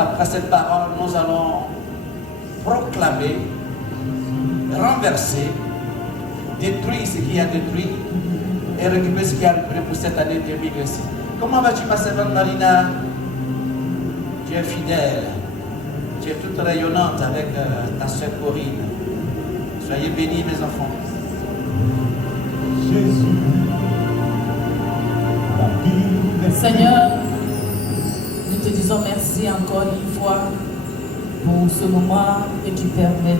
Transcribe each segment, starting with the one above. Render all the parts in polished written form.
Après cette parole, nous allons proclamer, renverser, détruire ce qui a détruit et récupérer ce qui a récupéré pour cette année 2026. Comment vas-tu, ma servante Marina? Tu es fidèle, tu es toute rayonnante avec ta soeur Corinne. Soyez bénis, mes enfants. Jésus, la vie. Seigneur, nous te disons merci encore une fois pour ce moment que tu permets.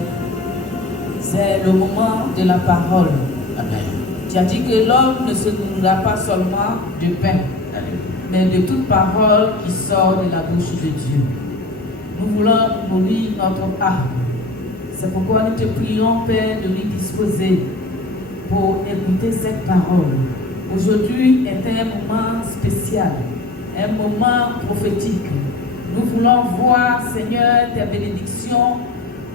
C'est le moment de la parole. Amen. Tu as dit que l'homme ne se nourrira pas seulement de pain, mais de toute parole qui sort de la bouche de Dieu. Nous voulons nourrir notre âme. C'est pourquoi nous te prions, Père, de nous disposer pour écouter cette parole. Aujourd'hui est un moment spécial, un moment prophétique. Nous voulons voir, Seigneur, tes bénédictions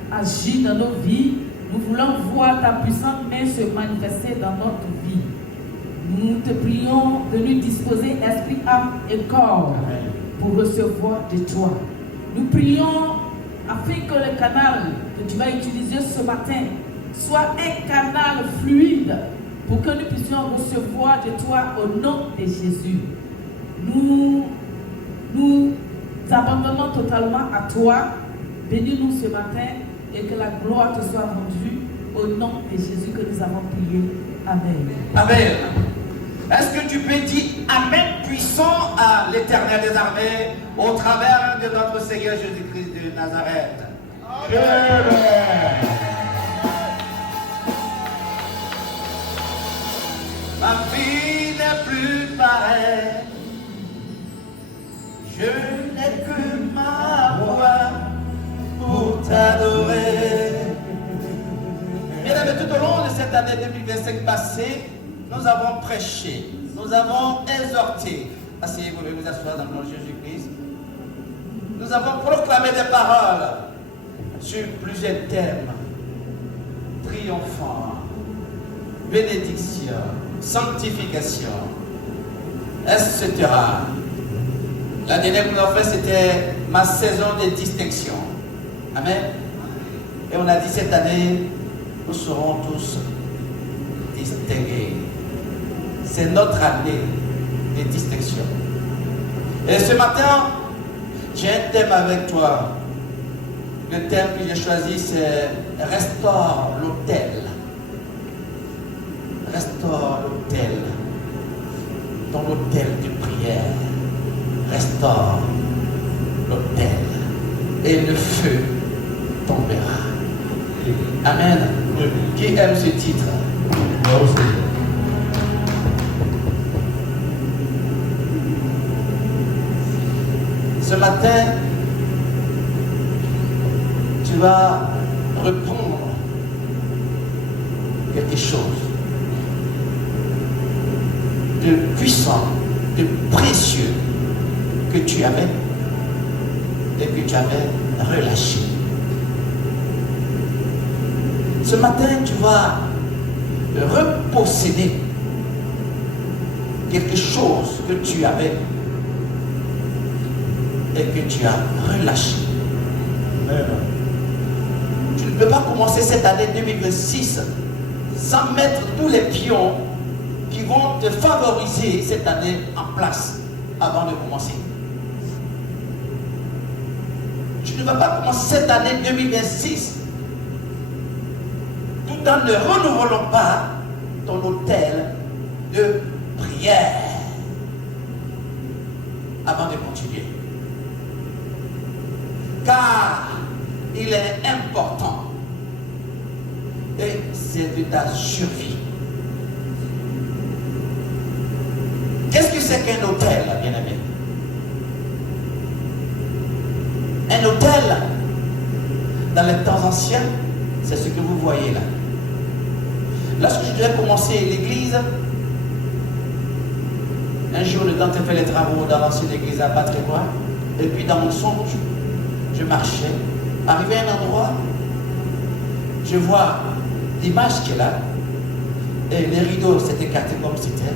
agir dans nos vies. Nous voulons voir ta puissante main se manifester dans notre vie. Nous te prions de nous disposer esprit, âme et corps pour recevoir de toi. Nous prions afin que le canal que tu vas utiliser ce matin soit un canal fluide pour que nous puissions recevoir de toi au nom de Jésus. Nous abandonnons totalement à toi. Bénis-nous ce matin et que la gloire te soit rendue au nom de Jésus que nous avons prié. Amen. Amen. Est-ce que tu peux dire Amen puissant à l'Éternel des armées au travers de notre Seigneur Jésus-Christ de Nazareth? Amen. Ma vie n'est plus pareille. Je n'ai que ma voix pour t'adorer. Mesdames, tout au long de cette année 2025 passée, nous avons prêché, nous avons exhorté. Asseyez-vous, vous asseoir dans le nom de Jésus-Christ. Nous avons proclamé des paroles sur plusieurs thèmes. Triomphant, bénédiction, sanctification, etc. La dernière que nous avons fait, c'était ma saison de distinction. Amen. Et on a dit cette année, nous serons tous distingués. C'est notre année de distinction. Et ce matin, j'ai un thème avec toi. Le thème que j'ai choisi, c'est Restaure l'autel. Restaure l'autel. Ton autel de prière. Restaure l'autel. Et le feu tombera. Amen. Qui aime ce titre? Ce matin, tu vas reprendre quelque chose de puissant, de précieux que tu avais et que tu avais relâché. Ce matin, tu vas reposséder quelque chose que tu avais et que tu as relâché. Tu ne peux pas commencer cette année 2026 sans mettre tous les pions qui vont te favoriser cette année en place avant de commencer. Tu ne vas pas commencer cette année 2026 tout en ne renouvelant pas ton autel de prière avant de continuer. Car il est important et c'est de ta survie. Qu'est-ce que c'est qu'un autel, bien-aimé? Un autel, dans les temps anciens, c'est ce que vous voyez là. Lorsque je devais commencer l'église, un jour, le temps fait les travaux dans l'ancienne église à Patrébois, et puis dans mon songe, je marchais, arrivé à un endroit, je vois l'image qui est là, et les rideaux s'étaient écartés comme c'était,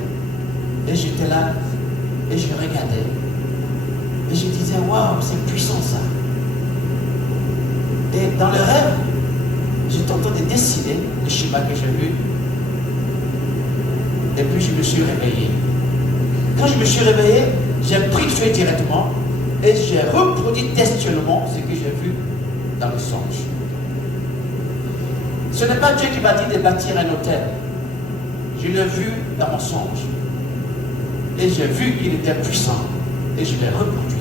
et j'étais là, et je regardais, et je disais, waouh, c'est puissant ça. dans le rêve, j'étais en train de dessiner le schéma que j'ai vu. Et puis je me suis réveillé. Quand je me suis réveillé, j'ai pris le feu directement et j'ai reproduit textuellement ce que j'ai vu dans le songe. Ce n'est pas Dieu qui m'a dit de bâtir un hôtel. Je l'ai vu dans mon songe. Et j'ai vu qu'il était puissant. Et je l'ai reproduit.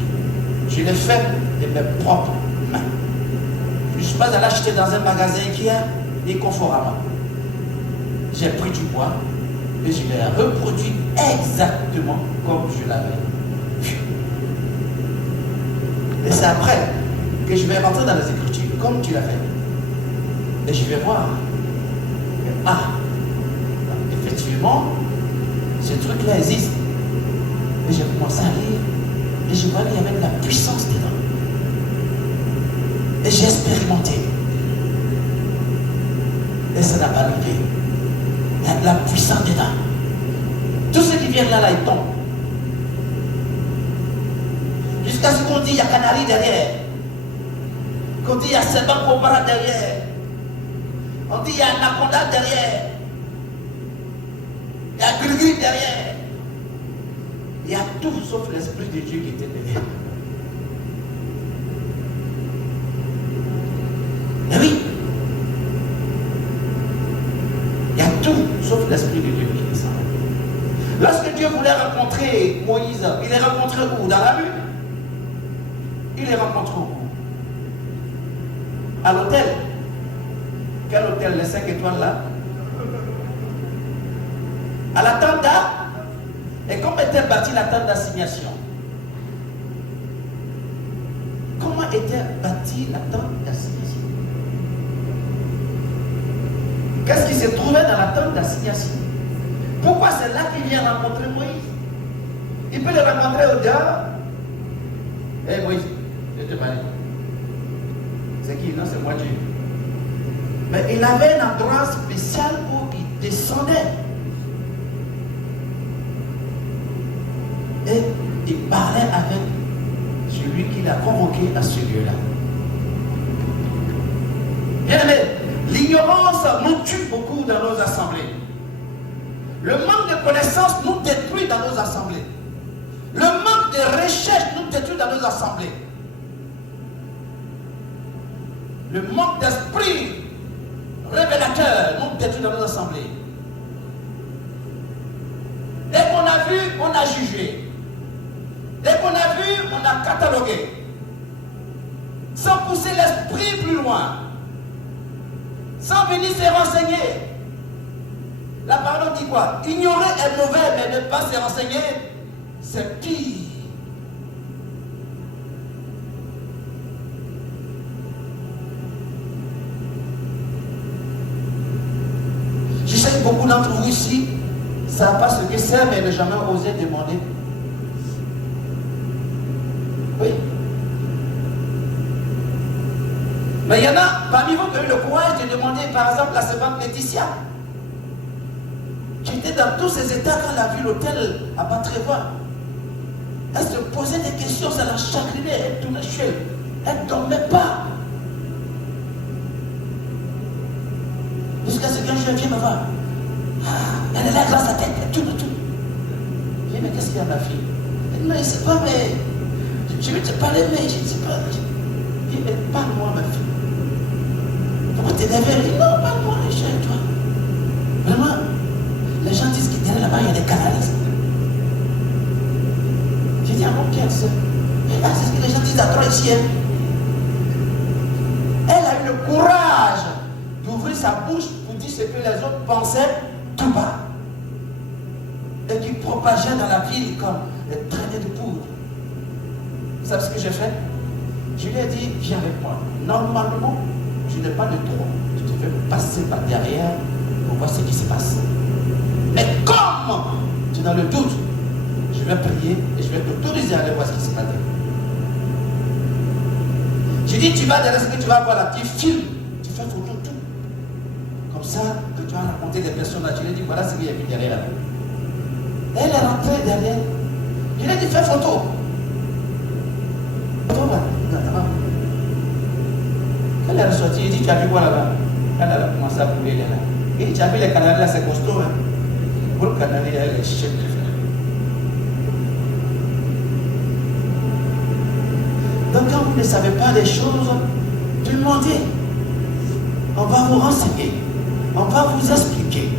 Je l'ai fait de mes propres mains. Je ne suis pas allé acheter dans un magasin qui est Conforama. J'ai pris du bois et je l'ai reproduit exactement comme je l'avais vu. Et c'est après que je vais rentrer dans les Écritures, comme tu l'as fait. Et je vais voir que, effectivement, ce truc-là existe. Et j'ai commencé à lire. Et je vois qu'il y avait de la puissance dedans. Et j'ai expérimenté. Et ça n'a pas loupé. Il y a de la puissance dedans. Tout ce qui vient là, il tombe. Jusqu'à ce qu'on dit, il y a Canari derrière. Qu'on dit, il y a Seban Kobara derrière. On dit, il y a Anaconda derrière. Il y a Gulgul derrière. Il y a tout sauf l'Esprit de Dieu qui était derrière. Et oui. Il y a tout sauf l'Esprit de Dieu qui descend. Lorsque Dieu voulait rencontrer Moïse, il est rencontré où? Dans la rue? Il est rencontré où? À l'hôtel. Quel hôtel? Les 5 étoiles là? À la tente d'A. Et comment était bâtie la tente d'assignation? Comment était bâtie la tente d'assignation? Qu'est-ce qui se trouvait dans la tente d'assignation? Pourquoi c'est là qu'il vient rencontrer Moïse? Il peut le rencontrer au dehors. Hé Moïse, je te parle. C'est qui? Non, c'est moi Dieu. Mais il avait un endroit spécial où il descendait. Et il parlait avec celui qui l'a convoqué à ce lieu-là. Bien aimé, l'ignorance nous tue beaucoup dans nos assemblées. Le manque de connaissances nous détruit dans nos assemblées. Le manque de recherche nous détruit dans nos assemblées. Le manque d'esprit révélateur nous détruit dans nos assemblées. Dès qu'on a vu, on a jugé. Dès qu'on a vu, on a catalogué. Sans pousser l'esprit plus loin. Sans venir se renseigner. La parole dit quoi? Ignorer est mauvais, mais ne pas se renseigner, c'est pire. Je sais que beaucoup d'entre vous ici ne savent pas ce que c'est, mais ne jamais osé demander. Oui. Mais il y en a parmi vous qui ont eu le courage de demander, par exemple, la servante Laetitia, qui était dans tous ces états quand elle a vu l'hôtel à Batrévois. Elle se posait des questions, ça la chagrinait, elle tournait chez elle. Elle ne dormait pas. Jusqu'à ce qu'un jour, viens me voir. Elle est là, grâce à la tête, elle tourne. Je dis, mais qu'est-ce qu'il y a, ma fille? Elle dit, non, je ne sais pas, mais je vais te parler, mais je ne sais pas. Je dis, mais parle-moi, ma fille. Pourquoi t'énerver? Elle dit, non, parle-moi, je suis avec toi. Vraiment, les gens disent qu'il y a là-bas, il y a des canalistes. J'ai dit, ah mon Pierre, c'est ce que les gens disent à toi ici. Elle a eu le courage d'ouvrir sa bouche pour dire ce que les autres pensaient tout bas. Et qui propageait dans la ville comme des traînées de poudre. Vous savez ce que j'ai fait? Je lui ai dit, viens avec moi. Normalement, je n'ai pas de droit. Je te fais passer par derrière pour voir ce qui se passe. Mais comme tu es dans le doute, je vais prier et je vais t'autoriser à aller voir ce qui se passe. J'ai dit, tu vas derrière ce que tu vas voir là, tu filmes, tu fais photo tout. Comme ça, que tu vas raconter des personnages. Je lui ai dit, voilà ce qu'il y a vu derrière. Elle est rentrée derrière. Je lui ai dit, fais photo. Photo, voilà. Elle est ressorti, il dit, tu as vu quoi là-bas? Quand elle a commencé à bouger, elle est là. Il dit, tu as vu les Canaries là, c'est costaud. Hein? Pour le Canari, elle est chef de fer. Donc quand vous ne savez pas les choses, demandez. On va vous renseigner. On va vous expliquer.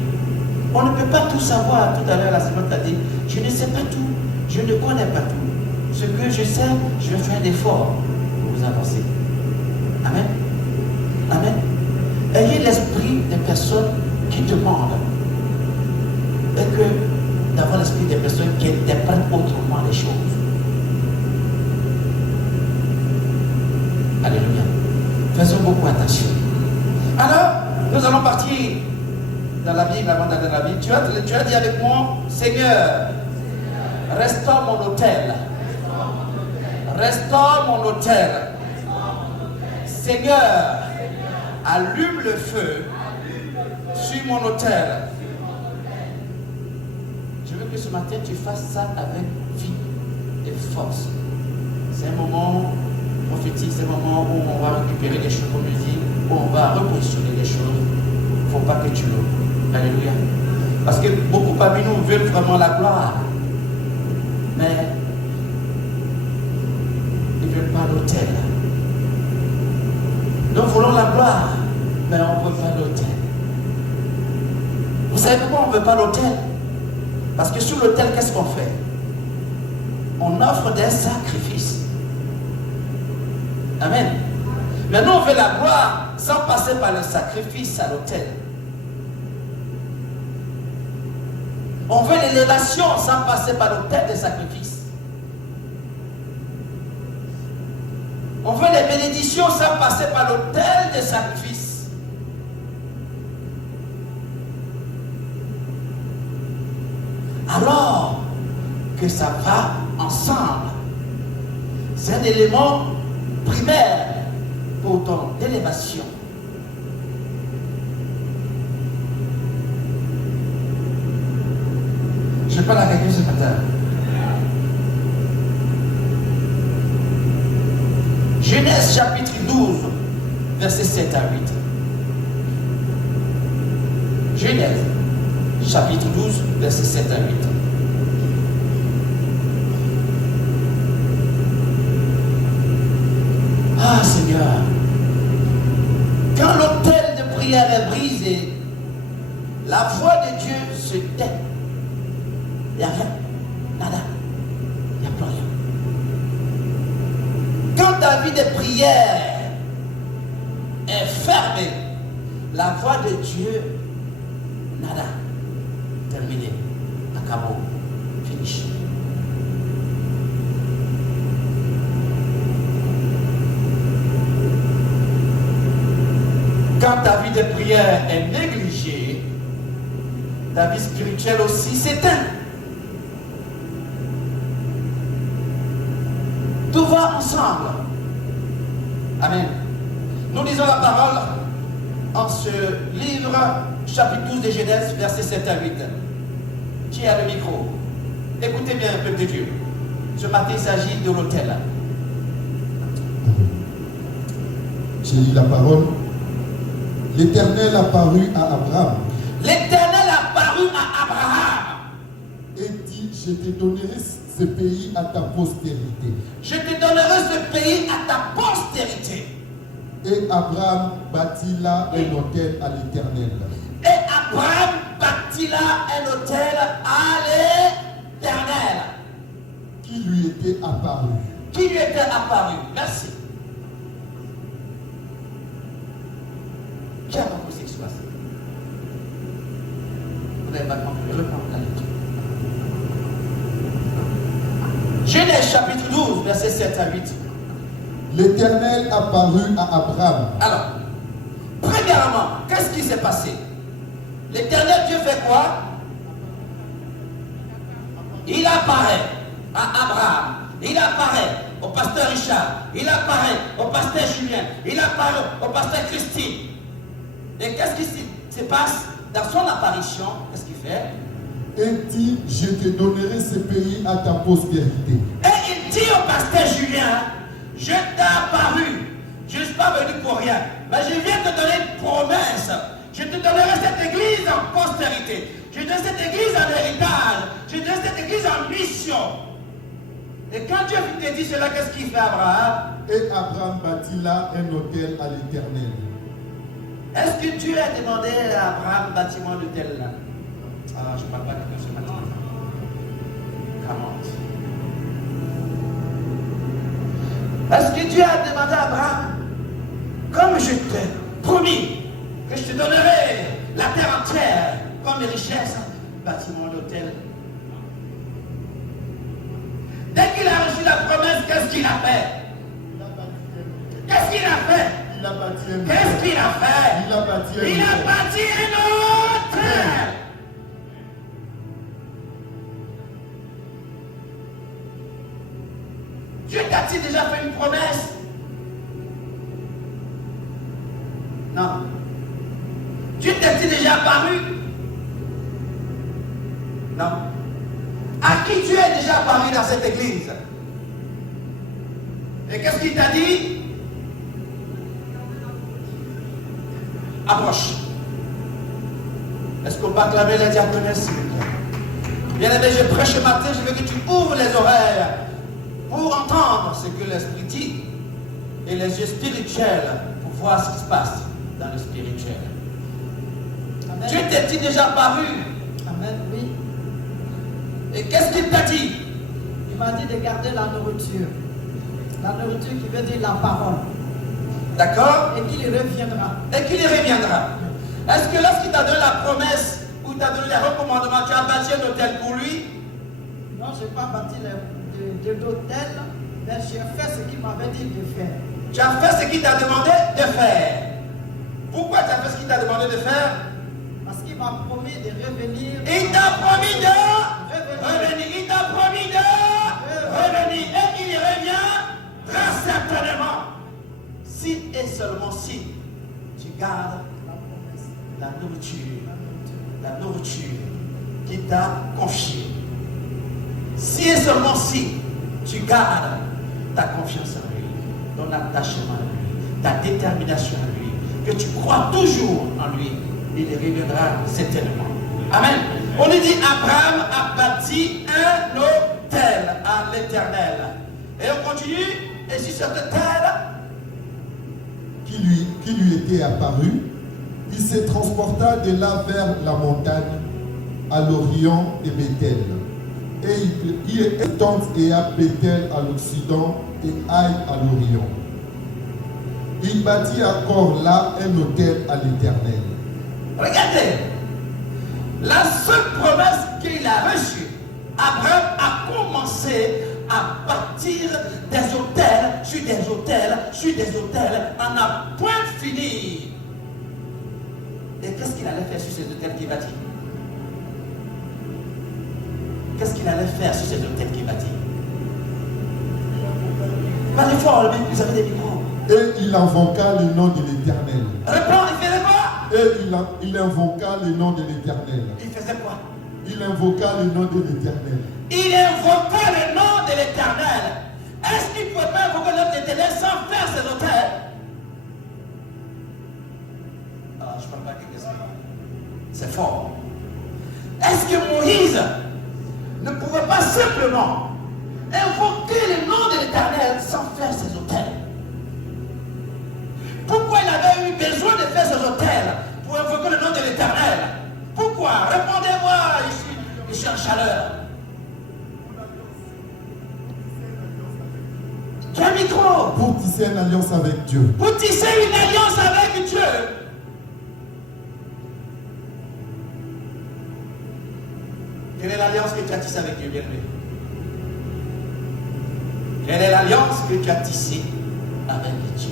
On ne peut pas tout savoir. Tout à l'heure, la Seigneur t'a dit, je ne sais pas tout. Je ne connais pas tout. Ce que je sais, je vais faire d'efforts pour vous avancer. Amen. Amen. Ayez l'esprit des personnes qui demandent. Et que d'avoir l'esprit des personnes qui interprètent autrement les choses. Alléluia. Faisons beaucoup attention. Alors, nous allons partir dans la Bible avant d'aller dans la Bible. Tu as dit avec moi, Seigneur, restaure mon autel. Restaure mon autel. Seigneur, allume le feu sur mon autel. Je veux que ce matin tu fasses ça avec vie et force. C'est un moment prophétique, c'est un moment où on va récupérer les choses, comme je dis, où on va repositionner les choses. Il ne faut pas que tu l'aies. Alléluia. Parce que beaucoup parmi nous veulent vraiment la gloire. Mais ils ne veulent pas l'autel. Nous voulons la gloire, mais on ne veut pas l'autel. Vous savez pourquoi on ne veut pas l'autel? Parce que sur l'autel, qu'est-ce qu'on fait? On offre des sacrifices. Amen. Mais nous, on veut la gloire sans passer par le sacrifice à l'autel. On veut l'élévation sans passer par l'autel des sacrifices. On veut les bénédictions sans passer par l'autel des sacrifices. Alors que ça va ensemble. C'est un élément primaire pour ton élévation. Je parle à quelqu'un ce matin. Genèse chapitre 12, versets 7 à 8. Genèse chapitre 12, versets 7 à 8. Ah Seigneur, quand l'autel de prière est brisé, la voix de Dieu se tait. Il n'y a rien, nada, il n'y a plus rien. Quand ta vie de prière est fermée, la voix de Dieu, nada, terminé, acabou, finish. Quand ta vie de prière est négligée, ta vie spirituelle aussi s'éteint. Tout va ensemble. Amen. Nous lisons la parole en ce livre, chapitre 12 de Genèse, versets 7 à 8. Qui a le micro? Écoutez bien, peuple de Dieu. Ce matin, il s'agit de l'autel. J'ai lu la parole. L'Éternel apparut à Abraham. L'Éternel apparut à Abraham. Et dit, je te donnerai ce pays à ta postérité. Je te donnerai ce pays à ta postérité. Et Abraham bâtit là un autel à l'Éternel. Et Abraham bâtit là un autel à l'Éternel. Qui lui était apparu. Qui lui était apparu. Merci. Qui a compris ce qui se passe? Vous n'avez pas compris. Reprends la lecture. Genèse chapitre 12, versets 7 à 8. L'Éternel apparut à Abraham. Alors, premièrement, qu'est-ce qui s'est passé? L'Éternel Dieu fait quoi? Il apparaît à Abraham. Il apparaît au pasteur Richard. Il apparaît au pasteur Julien. Il apparaît au pasteur Christine. Et qu'est-ce qui se passe dans son apparition? Qu'est-ce qu'il fait? Et dit, je te donnerai ce pays à ta postérité. Et il dit au pasteur Julien, je t'ai apparu. Je ne suis pas venu pour rien. mais je viens te donner une promesse. Je te donnerai cette église en postérité. Je te donnerai cette église en héritage. Je te donnerai cette église en mission. Et quand Dieu te dit cela, qu'est-ce qu'il fait Abraham? Et Abraham bâtit là un autel à l'Éternel. Est-ce que Dieu a demandé à Abraham bâtiment de tel là? Alors, je ne parle pas de ce matin. Est-ce que Dieu a demandé à Abraham, comme je t'ai promis que je te donnerai la terre entière comme richesse, bâtiment d'hôtel? Dès qu'il a reçu la promesse, qu'est-ce qu'il a fait? Qu'est-ce qu'il a fait? Il a bâti un autel. Qu'est-ce qu'il a fait? Il a bâti un Il a autel. bâti un hôtel. Dieu t'a-t-il déjà fait une promesse? Non. Dieu t'a-t-il déjà apparu? Non. À qui Dieu est déjà apparu dans cette église? Et qu'est-ce qu'il t'a dit? Approche. Est-ce qu'on peut acclamer la diaconesse, s'il vous plaît? Bien aimé, je prêche ce matin, je veux que tu ouvres les oreilles pour entendre ce que l'Esprit dit et les yeux spirituels pour voir ce qui se passe dans le spirituel. Amen. Dieu t'est-il déjà apparu? Amen, oui. Et qu'est-ce qu'il t'a dit? Il m'a dit de garder la nourriture. La nourriture qui veut dire la parole. D'accord? Et qu'il y reviendra. Et qu'il y reviendra. Est-ce que lorsqu'il t'a donné la promesse ou t'a donné les recommandements, tu as bâti un hôtel pour lui? Non, je n'ai pas bâti d'hôtel, mais j'ai fait ce qu'il m'avait dit de faire. Tu as fait ce qu'il t'a demandé de faire. Pourquoi tu as fait ce qu'il t'a demandé de faire? Parce qu'il m'a promis de revenir. Il t'a promis de revenir. Il t'a promis de revenir. Et il y reviendra certainement. Si et seulement si tu gardes la nourriture qu'il t'a confiée. Si et seulement si tu gardes ta confiance en lui, ton attachement à lui, ta détermination à lui, que tu crois toujours en lui, il reviendra certainement. Amen. On nous dit Abraham a bâti un hôtel à l'Éternel. Et on continue, et sur cet hôtel qui lui était apparu, il se transporta de là vers la montagne à l'orient de Bethel. Et il est tente et à Bethel à l'occident et Aïe à l'orient. Il bâtit encore là un autel à l'Éternel. Regardez, la seule promesse qu'il a reçue, Abraham a commencé à bâtir des hôtels sur des hôtels sur des hôtels, en a point fini. Et qu'est-ce qu'il allait faire sur ces hôtels qu'il bâtit? Qu'est-ce qu'il allait faire sur ces hôtels qu'il bâtit? Parlez fort, vous avez des micros. Et il invoqua le nom de l'Éternel. Reprends, il faisait quoi? Et il invoqua le nom de l'Éternel. Il faisait quoi? Il invoqua le nom de l'Éternel. Il invoqua le nom de l'Éternel. Est-ce qu'il ne pouvait pas invoquer le nom de l'Éternel sans faire ses hôtels? Ah, je ne parle pas de question. C'est fort. Est-ce que Moïse ne pouvait pas simplement invoquer le nom de l'Éternel sans faire ses hôtels? Pourquoi il avait eu besoin de faire ses hôtels pour invoquer le nom de l'Éternel? Pourquoi? Répondez-moi, je suis en chaleur. Tu as un micro. Pour tisser une alliance avec Dieu. Pour tisser une alliance avec Dieu. Quelle est l'alliance que tu as tissée avec Dieu, bien-aimé? Quelle est l'alliance que tu as tissée avec Dieu?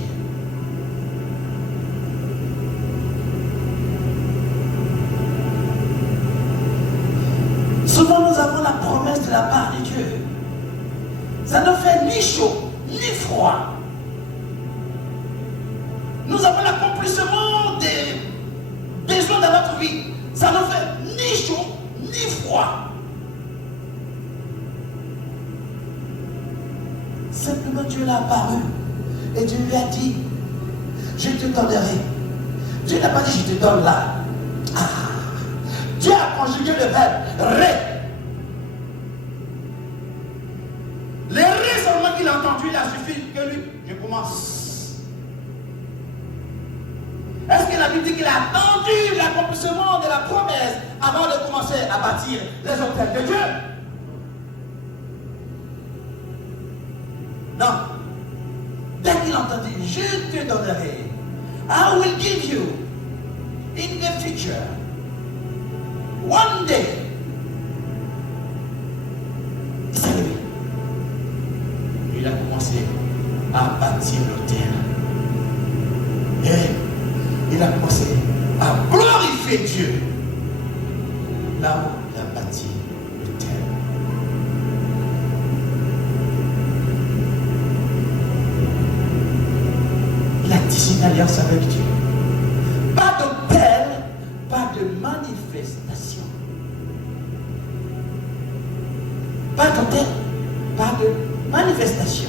Souvent nous avons la promesse de la part de Dieu. Ça ne fait ni chaud, ni froid. Nous avons l'accomplissement des besoins de notre vie. Ça ne fait ni chaud, ni froid. Simplement Dieu l'a apparu. Et Dieu lui a dit, je te donnerai. Dieu n'a pas dit je te donne là. Ah. Dieu a conjugué le verbe ré. Le ré seulement qu'il a entendu, il a suffi que lui, je commence. Est-ce que la Bible dit qu'il a attendu l'accomplissement de la promesse avant de commencer à bâtir les hôtels de Dieu? Non. Dès qu'il a entendu, je te donnerai. I will give you in the future. One day. Il s'est levé. Il a commencé à bâtir l'autel. Et il a commencé à glorifier Dieu. Là où il a bâti l'autel. Il a tissé une alliance avec Dieu. Pas d'autel, pas de manifestation. Pas d'autel, pas de manifestation.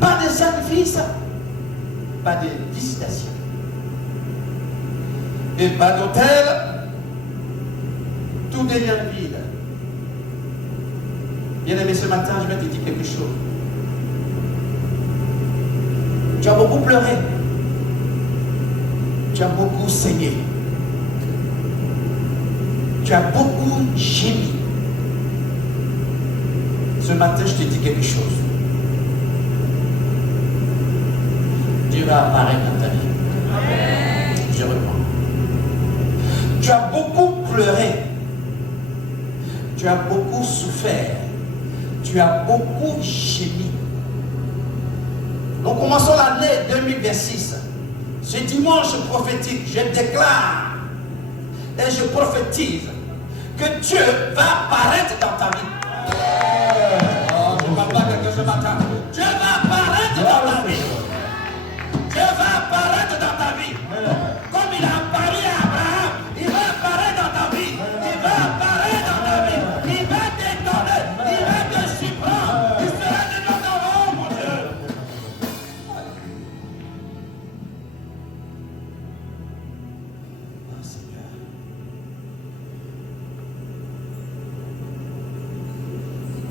Pas de sacrifice, pas de visitation. Et pas d'autel, tout devient vide. Bien-aimé, ce matin, je vais te dire quelque chose. Tu as beaucoup pleuré. Tu as beaucoup saigné. Tu as beaucoup gémi. Ce matin, je te dis quelque chose. Dieu va apparaître dans ta vie. Amen. Je reprends. Tu as beaucoup pleuré. Tu as beaucoup souffert. Tu as beaucoup gémi. Nous commençons l'année 2026. Ce dimanche prophétique, je déclare et je prophétise que Dieu va apparaître dans ta vie. Je ne parle pas quelque chose ce matin. Dieu va apparaître dans ta vie. Dieu va apparaître dans ta vie. Comme il a apparu à Abraham, il va apparaître dans ta vie. Il va apparaître dans ta vie. Il va t'étonner. Il va te surprendre. Il sera de notre nom, mon Dieu. Oh Seigneur.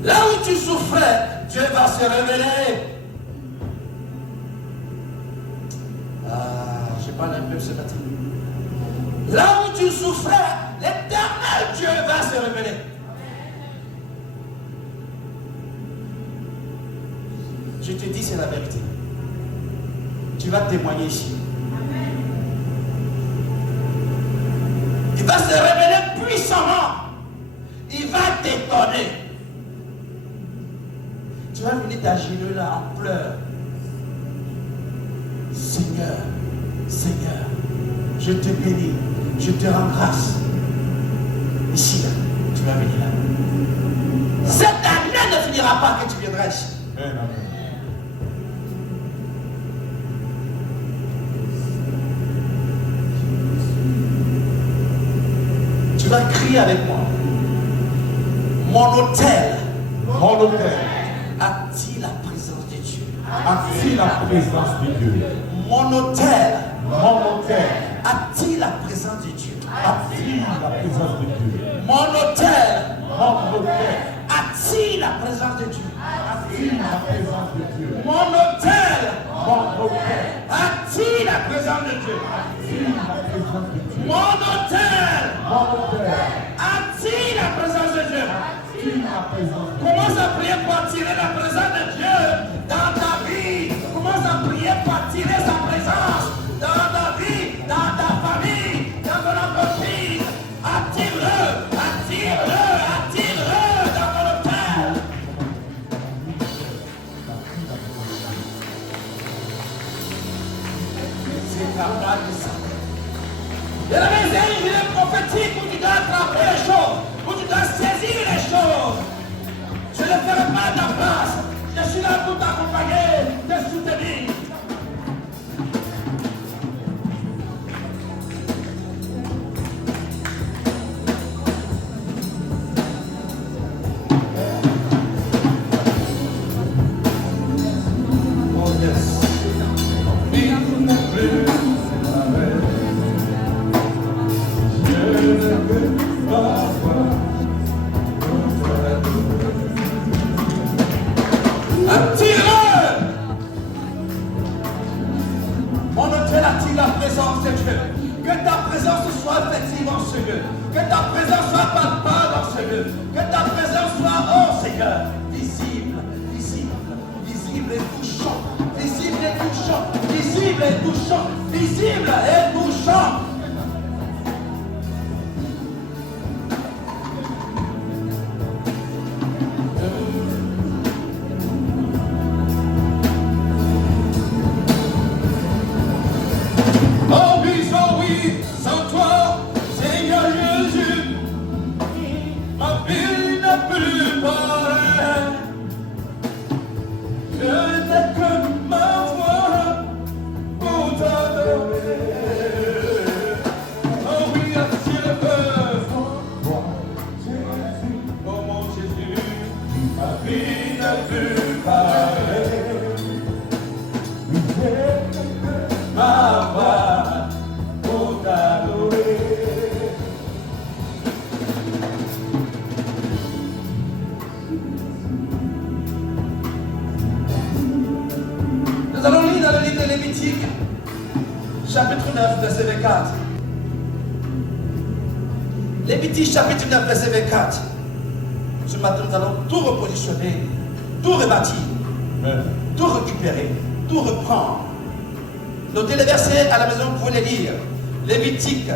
Là où tu souffrais, Dieu va se révéler. Je parle un peu ce matin. Là où tu souffrais, l'éternel Dieu va se révéler. Je te dis, c'est la vérité. Tu vas témoigner ici. Il va se révéler puissamment. Il va t'étonner. Tu vas venir t'agenouiller là en pleurs. Seigneur, Seigneur, je te bénis, je te rends grâce. Ici, là, tu vas venir là. Cette année ne finira pas que tu viendras ici. Tu vas crier avec moi. Mon autel attire la présence de Dieu. Attire la présence de Dieu. Mon autel Attire la présence de Dieu. Attire la présence de Dieu. Mon autel Attire la présence de Dieu. Attire la présence de Dieu. Mon autel Attire la présence de Dieu. Attire la présence de Dieu. Mon autel Attire la présence de Dieu. la présence de Dieu. Commence à prier pour attirer la présence de Dieu dans ta vie. Commence à prier pour attirer sa présence dans ta vie, dans ta famille, dans ton entreprise. Attire-le dans ton hôtel. C'est capable de ça. Il y a une vie prophétique où tu dois attraper les choses, où tu dois saisir les choses. Je ne le ferai pas à ta place. Je suis là pour t'accompagner, te soutenir. Oh yes. révolution visible et touchante. Oh oui, sans toi, Seigneur Jésus, ma vie n'a plus pareil. Je n'ai que ma voix pour t'adorer. Oh oui, si le feu, oh mon Jésus, ma vie n'a plus pareil. Ma voix pour t'adorer. Nous allons lire dans le livre de Lévitique, chapitre 9, verset 24. Lévitique, chapitre 9, verset 24. Ce matin, nous allons tout repositionner, tout rebâtir, tout récupérer, tout reprendre. Notez les versets à la maison, vous pouvez les lire. Lévitique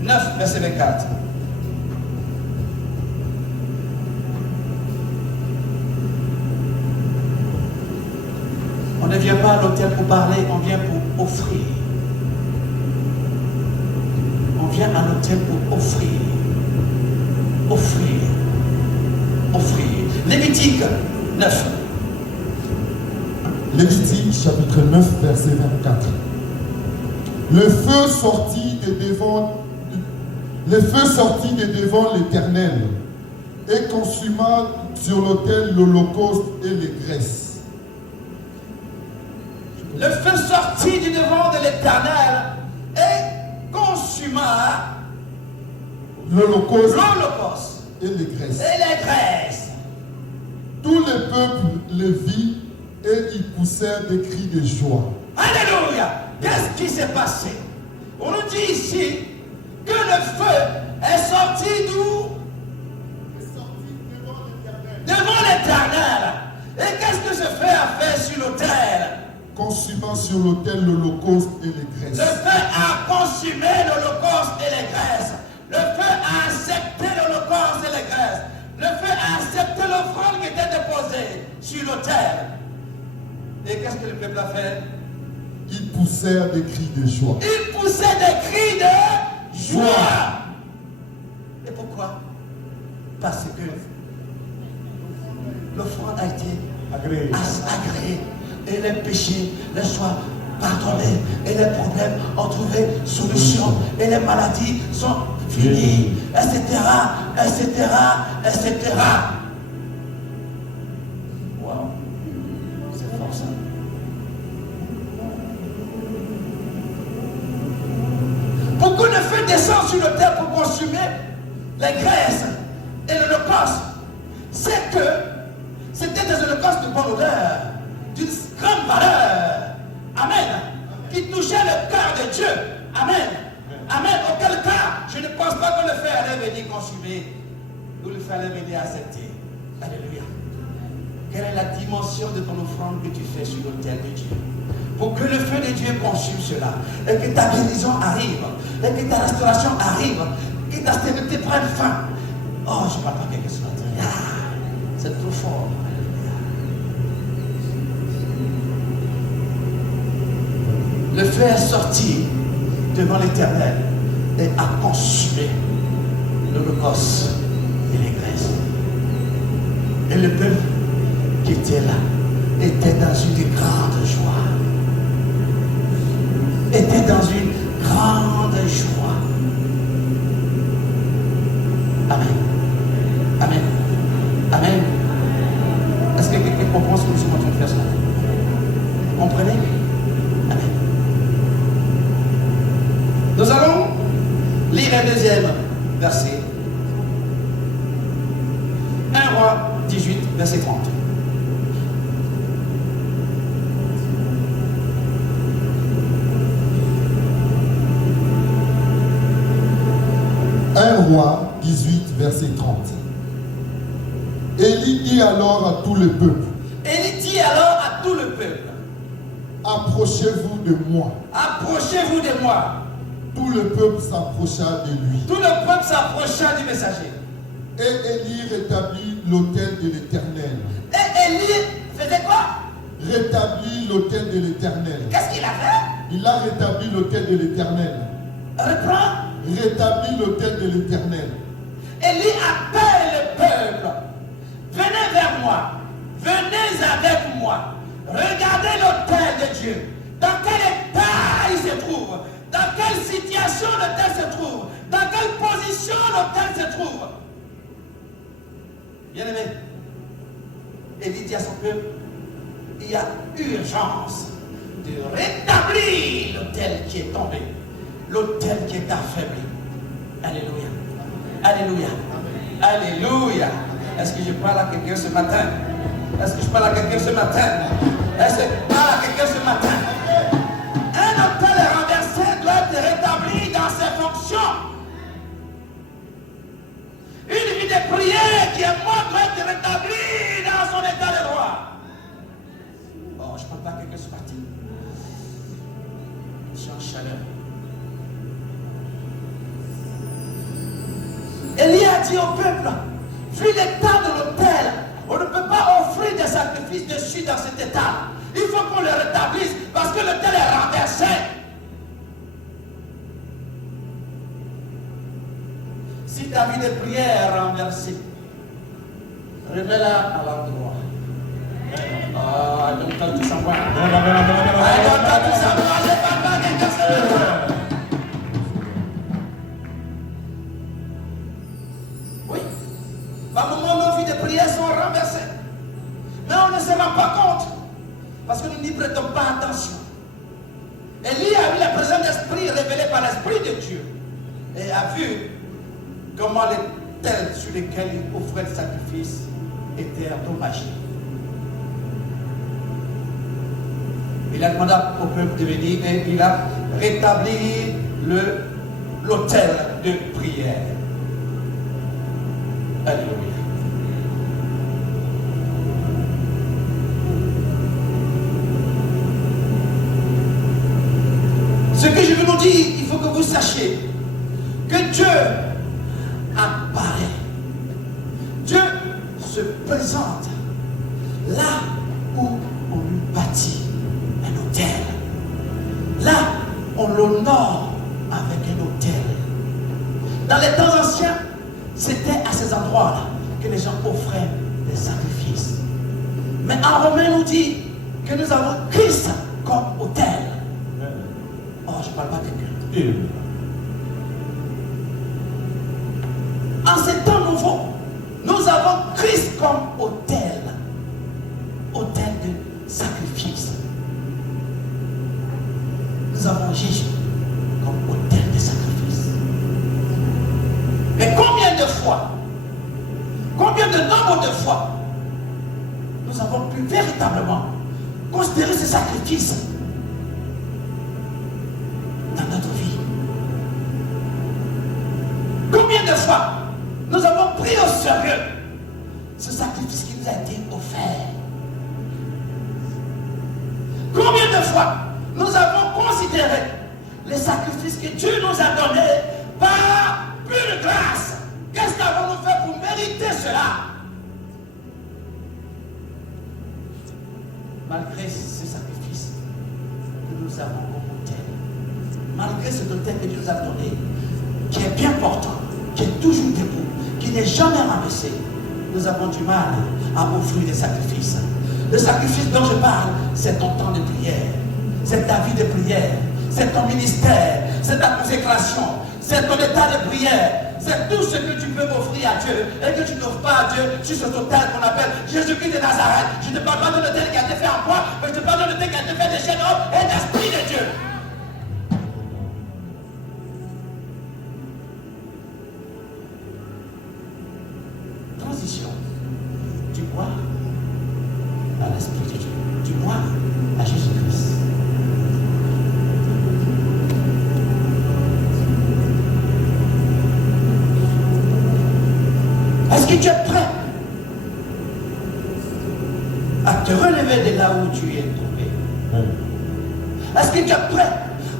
9, verset 24. On ne vient pas à l'hôtel pour parler, on vient pour offrir. On vient à l'hôtel pour offrir. Offrir. Offrir. Lévitique 9. Lévitique chapitre 9 verset 24. Le feu sortit de devant l'Éternel et consuma sur l'autel l'holocauste et les graisses. Le feu sortit du devant de l'Éternel et consuma L'holocauste et les graisses. les graisses. Tout le peuple le vit et ils poussèrent des cris de joie. Alléluia. Qu'est-ce qui s'est passé? On nous dit ici que le feu est sorti d'où? Devant l'Éternel. Et qu'est-ce que ce feu a fait sur l'autel? Consumant sur l'autel l'holocauste et les Le graisses. feu a consumé l'holocauste et les graisses. Le feu a accepté l'holocauste et les graisses. Le feu a accepté l'offrande qui était déposée sur l'autel. Et qu'est-ce que le peuple a fait? Ils poussèrent des cris de joie. Ils poussaient des cris de joie. Et pourquoi? Parce que l'offrande a été agréée. Et les péchés les soient pardonnés. Et les problèmes ont trouvé solution. Et les maladies sont finies. Etc. Etc. Etc. Wow. C'est fort ça. Pourquoi le feu descend sur le terre pour consumer les graisses et l'holocauste? C'est que c'était des holocaustes de bonne odeur, d'une grande valeur. Amen. Qui touchait le cœur de Dieu. Amen. Amen. Auquel cas, je ne pense pas que le feu allait venir consumer ou le feu allait venir accepter. Alléluia. Quelle est la dimension de ton offrande que tu fais sur l'autel de Dieu? Pour que le feu de Dieu consume cela, et que ta guérison arrive, et que ta restauration arrive, que ta stérilité prenne fin. Oh, je m'attends quelque chose. C'est trop fort. Le feu est sorti devant l'Éternel et a consumé l'holocauste et les graisses. Et le peuple qui était là était dans une grande joie. Était dans une grande joie. Amen. Amen. Amen. Est-ce que quelqu'un comprend ce que nous sommes en train de faire cela? Vous comprenez? Amen. Nous allons lire un deuxième verset. 1 Roi 18, verset 30. Roi 18, verset 30. Élie dit alors à tout le peuple. Élie dit alors à tout le peuple. approchez-vous de moi. Approchez-vous de moi. Tout le peuple s'approcha de lui. Tout le peuple s'approcha du messager. Et Élie rétablit l'autel de l'Éternel. Et Élie faisait quoi? Rétablit l'autel de l'Éternel. Qu'est-ce qu'il a fait? Il a rétabli l'autel de l'Éternel. Reprends. Rétablit l'autel de l'Éternel. Élie appelle le peuple. Venez vers moi. Venez avec moi. Regardez l'autel de Dieu. Dans quel état il se trouve? Dans quelle situation l'autel se trouve? Dans quelle position l'autel se trouve? Bien aimé, Élie dit à son peuple, il y a urgence de rétablir l'autel qui est tombé, l'autel qui est affaibli. Alléluia. Alléluia. Alléluia. Est-ce que je parle à quelqu'un ce matin? Est-ce que je parle à quelqu'un ce matin? Est-ce que je parle à quelqu'un ce matin? Un autel renversé doit être rétabli dans ses fonctions. Une vie de prière qui est morte doit être rétablie dans son état de droit. Oh, je ne parle pas à quelqu'un ce matin. Je suis en chaleur. Élie a dit au peuple, vu l'état de l'autel, on ne peut pas offrir des sacrifices dessus dans cet état. Il faut qu'on le rétablisse parce que l'autel est renversé. Si ta vie de prière est renversée, remets-la à l'endroit. Ah, I don't talk to someone. I don't talk to someone. Je parle pas à quelqu'un ce matin. Oui. Par moments, nos vies de prière sont renversées. Mais on ne se rend pas compte. Parce que nous n'y prêtons pas attention. Élie a vu la présence d'esprit révélée par l'Esprit de Dieu. Et a vu comment les tels sur lesquels il offrait le sacrifice étaient endommagés. Il a demandé au peuple de venir et il a rétabli l'autel de prière. Alléluia. Ce que je veux vous dire, il faut que vous sachiez que Dieu apparaît. Dieu se présente là où on lui bâtit un autel. Là, on l'honore avec un autel. Dans les temps anciens, c'était à ces endroits-là que les gens offraient des sacrifices. Mais en Romain nous dit que nous avons Christ comme autel. Oh, je ne parle pas de quelqu'un. En ces temps nouveaux, nous avons Christ comme autel. Autel de sacrifice. Nous avons Jésus comme autel de sacrifice. Mais combien de fois, combien de nombre de fois, nous avons pu véritablement considérer ce sacrifice dans notre vie? Combien de fois nous avons pris au sérieux ce sacrifice qui nous a été offert? Combien de fois nous avons considéré les sacrifices que Dieu nous a donnés par pure grâce? Qu'est-ce qu'avons-nous fait pour mériter cela? Malgré ce sacrifice que nous avons comme autel, malgré cet autel que Dieu nous a donné, qui est bien portant, qui est toujours debout, qui n'est jamais renversé, nous avons du mal à offrir des sacrifices. Le sacrifice dont je parle, c'est ton temps de prière, c'est ta vie de prière, c'est ton ministère, c'est ta consécration, c'est ton état de prière, c'est tout ce que tu peux offrir à Dieu et que tu n'offres pas à Dieu sur cet autel qu'on appelle Jésus-Christ de Nazareth. Je ne te parle pas de l'autel qui a été fait en bois, mais je te parle de l'autel qui a été fait de chair d'homme et d'esprit de Dieu. Transition du bois à l'esprit de Dieu, du bois à Jésus-Christ. Est-ce que tu es prêt à te relever de là où tu es tombé? Est-ce que tu es prêt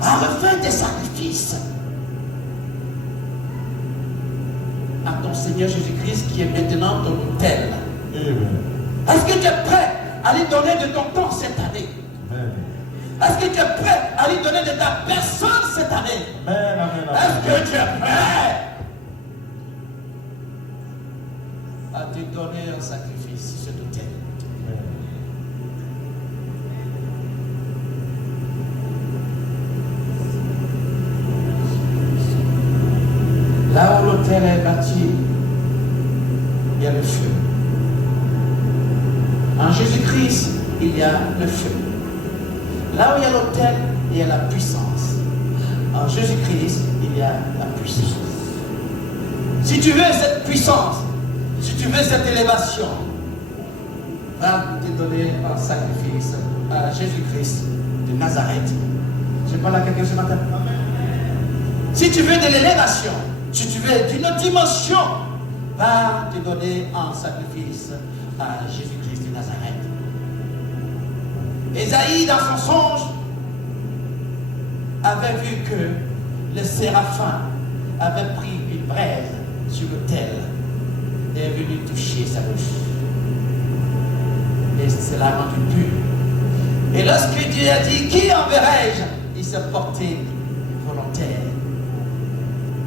à refaire des sacrifices à ton Seigneur Jésus-Christ qui est maintenant ton autel? Est-ce que tu es prêt à lui donner de ton temps cette année? Est-ce que tu es prêt à lui donner de ta personne cette année? Est-ce que tu es prêt à te donner un sacrifice sur cet autel? Là où l'autel est bâti, il y a le feu. En Jésus-Christ, il y a le feu. Là où il y a l'autel, il y a la puissance. En Jésus-Christ, il y a la puissance. Si tu veux cette puissance, si tu veux cette élévation, va te donner un sacrifice à Jésus-Christ de Nazareth. Je parle à quelqu'un ce matin. Si tu veux de l'élévation, si tu veux d'une autre dimension, va te donner un sacrifice à Jésus-Christ de Nazareth. Ésaïe, dans son songe, avait vu que le séraphin avait pris une braise sur l'autel et est venu toucher sa bouche. Et cela a rendu pur. Et lorsque Dieu a dit, qui enverrai-je? Il s'est porté volontaire.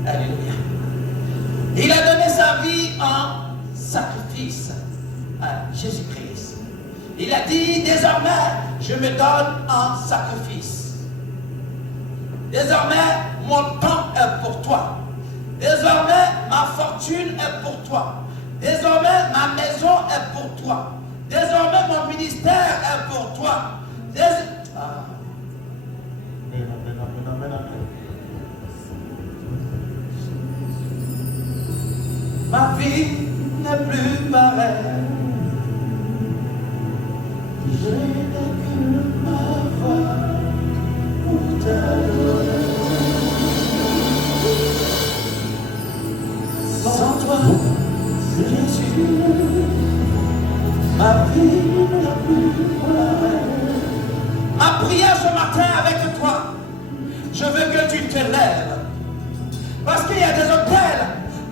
Alléluia. Il a donné sa vie en sacrifice à Jésus-Christ. Il a dit, désormais, je me donne en sacrifice. Désormais, mon temps est pour toi. Désormais, ma fortune est pour toi. Désormais, ma maison est pour toi. Désormais, mon ministère est pour toi. Ma vie n'est plus pareille. Je n'ai que ma voix pour t'adorer. Sans toi, Jésus, ma vie n'est plus pareille. Ma prière ce matin avec toi, je veux que tu te lèves. Parce qu'il y a des hôtels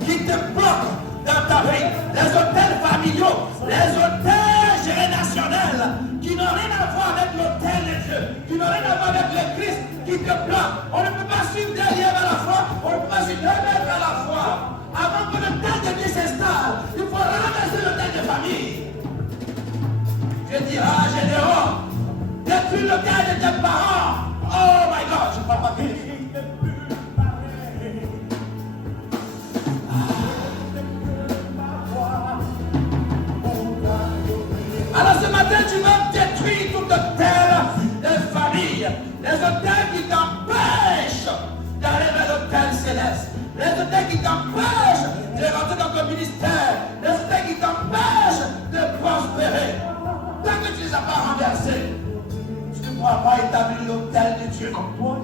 qui te bloquent dans ta vie, les hôtels familiaux, les hôtels générationnels, qui n'ont rien à voir avec l'hôtel des dieux, qui n'ont rien à voir avec le Christ qui te bloque. On ne peut pas suivre derrière à la fois, on ne peut pas suivre derrière à la fois. Avant que l'hôtel de Dieu s'installe, il faut ramasser l'hôtel de famille. Je dirai à Gédéon, détruis l'hôtel de tes parents. Oh my God, je ne parle pas bien. Alors ce matin, tu vas détruire tout hôtel de famille, les hôtels qui t'empêchent d'aller vers l'hôtel céleste, les hôtels qui t'empêchent de rentrer dans ton ministère, les hôtels qui t'empêchent de prospérer. Tant que tu ne les as pas renversés, tu ne pourras pas établir l'hôtel de Dieu en toi.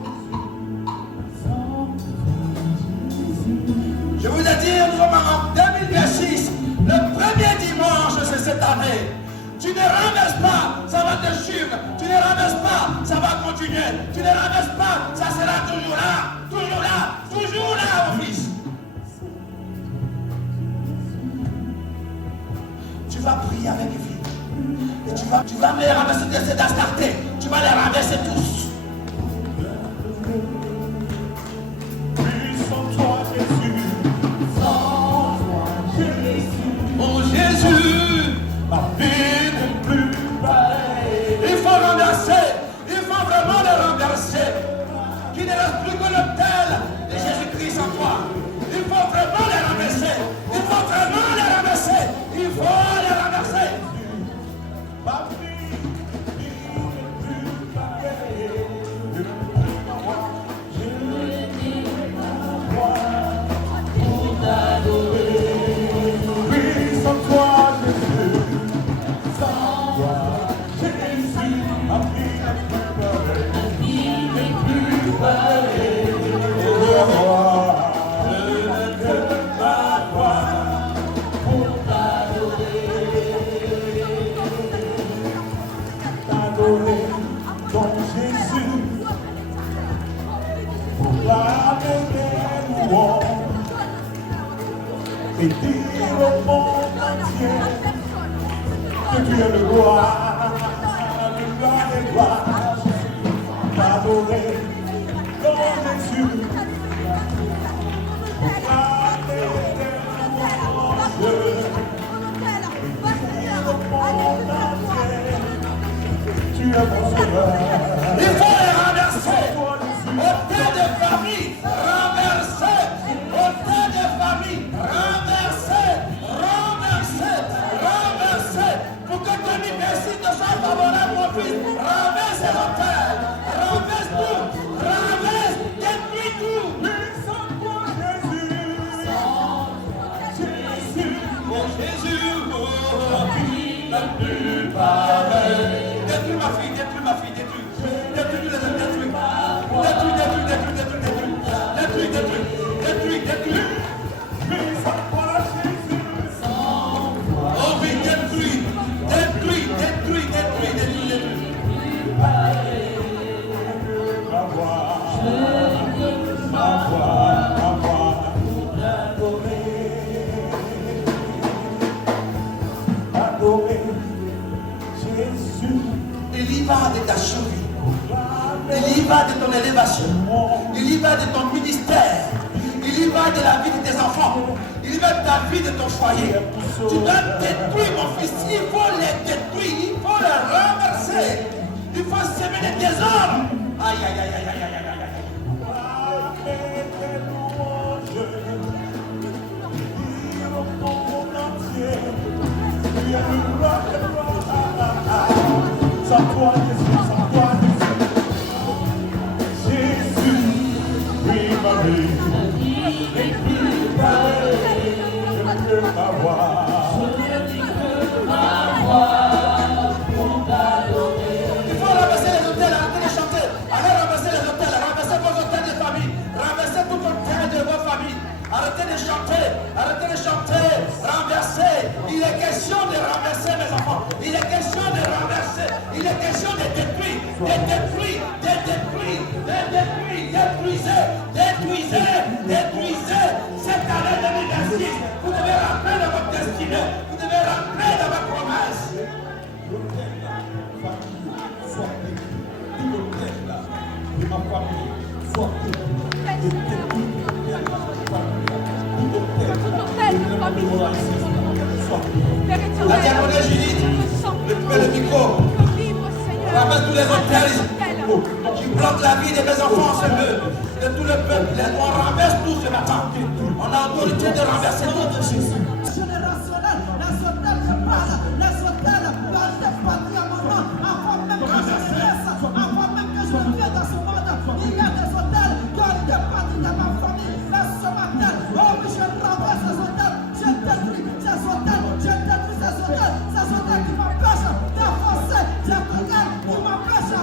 Je vous ai dit, nous sommes en 2026, le premier dimanche de cette année. Tu ne ramasses pas, ça va te suivre. Tu ne ramasses pas, ça va continuer. Tu ne ramasses pas, ça sera toujours là, toujours là, toujours là, mon fils. Tu vas prier avec vie. Et tu vas me ramasser de cet astarté. Tu vas les ramasser tous. Oh Jésus, ma vie n'est plus pareille. Il faut renverser, il faut vraiment le renverser. Qu'il ne reste plus que l'autel de Jésus-Christ en toi. Il faut vraiment les renverser. Il faut vraiment les renverser. Il faut les renverser. Ma vie n'est plus dire au monde entier que tu es le roi des gloires, t'adorer dans Jésus, proclamer tes louanges, dire au monde entier, tu es mon sauveur. Il faut les renverser. Autant de familles renversées. Autant de familles renversées. Renversées. Renversées. Pour que ton merci te soit favorable, mon fils. Renverse ces hôtels. Renverse tout. Renverse. Détruis tout. Oh Jésus. La plus pareille. Détruis ma fille, détruis ma fille, détruis. Détruis, détruis, détruis. Détruis, détruis, détruis, détruis, détruis. Détruis, détruis, détruis, détruis. Oh oui, détruis. Détruis, détruis, détruis, détruis, détruis. Ma voix, adorer Jésus. Il y va de ta cheville. Il y va de ton élévation. Il y va de ton ministère. Il y va de la vie de tes enfants. Il y va de ta vie, de ton foyer. Tu dois détruire, mon fils. Il faut les détruire. Il faut les renverser. Il faut semer des désordres. Aïe, aïe, aïe, aïe, aïe, aïe, aïe, aïe. Sans toi, Jésus, sans toi, Jésus, oui, ma vie, et puis je ne peux pas voir. Il faut ramasser les hôtels, arrêtez de chanter. Allez ramasser les hôtels, ramassez vos hôtels de famille, ramassez tout hôtel de vos familles. Arrêtez de chanter, renverser. Il est question de renverser, mes enfants. Il est question de renverser. Il est question de détruire, de détruire, de détruire, de détruire, détruisez, détruisez, détruisez. Cette année 2026, vous devez rentrer dans votre destinée. Vous devez rentrer dans votre promesse. La diaconesse Judith, le micro. Ramasse tous les hôtels qui bloquent la vie de mes enfants en ce lieu, de tout le peuple. On renverse tout ce matin. On a l'autorité de renverser tout de Jésus. Générationnel, les hôtels de parle, les hôtels dans des patries à mon nom, avant même que je naisse, avant même que je vienne dans ce monde, il y a des hôtels qui ont été partis de ma famille. Mais ce matin, oh oui, je renverse ces hôtels, je détruis ces hôtels, je détruis ces hôtels qui m'empêchent d'avancer, ces hôtels qui m'empêchent de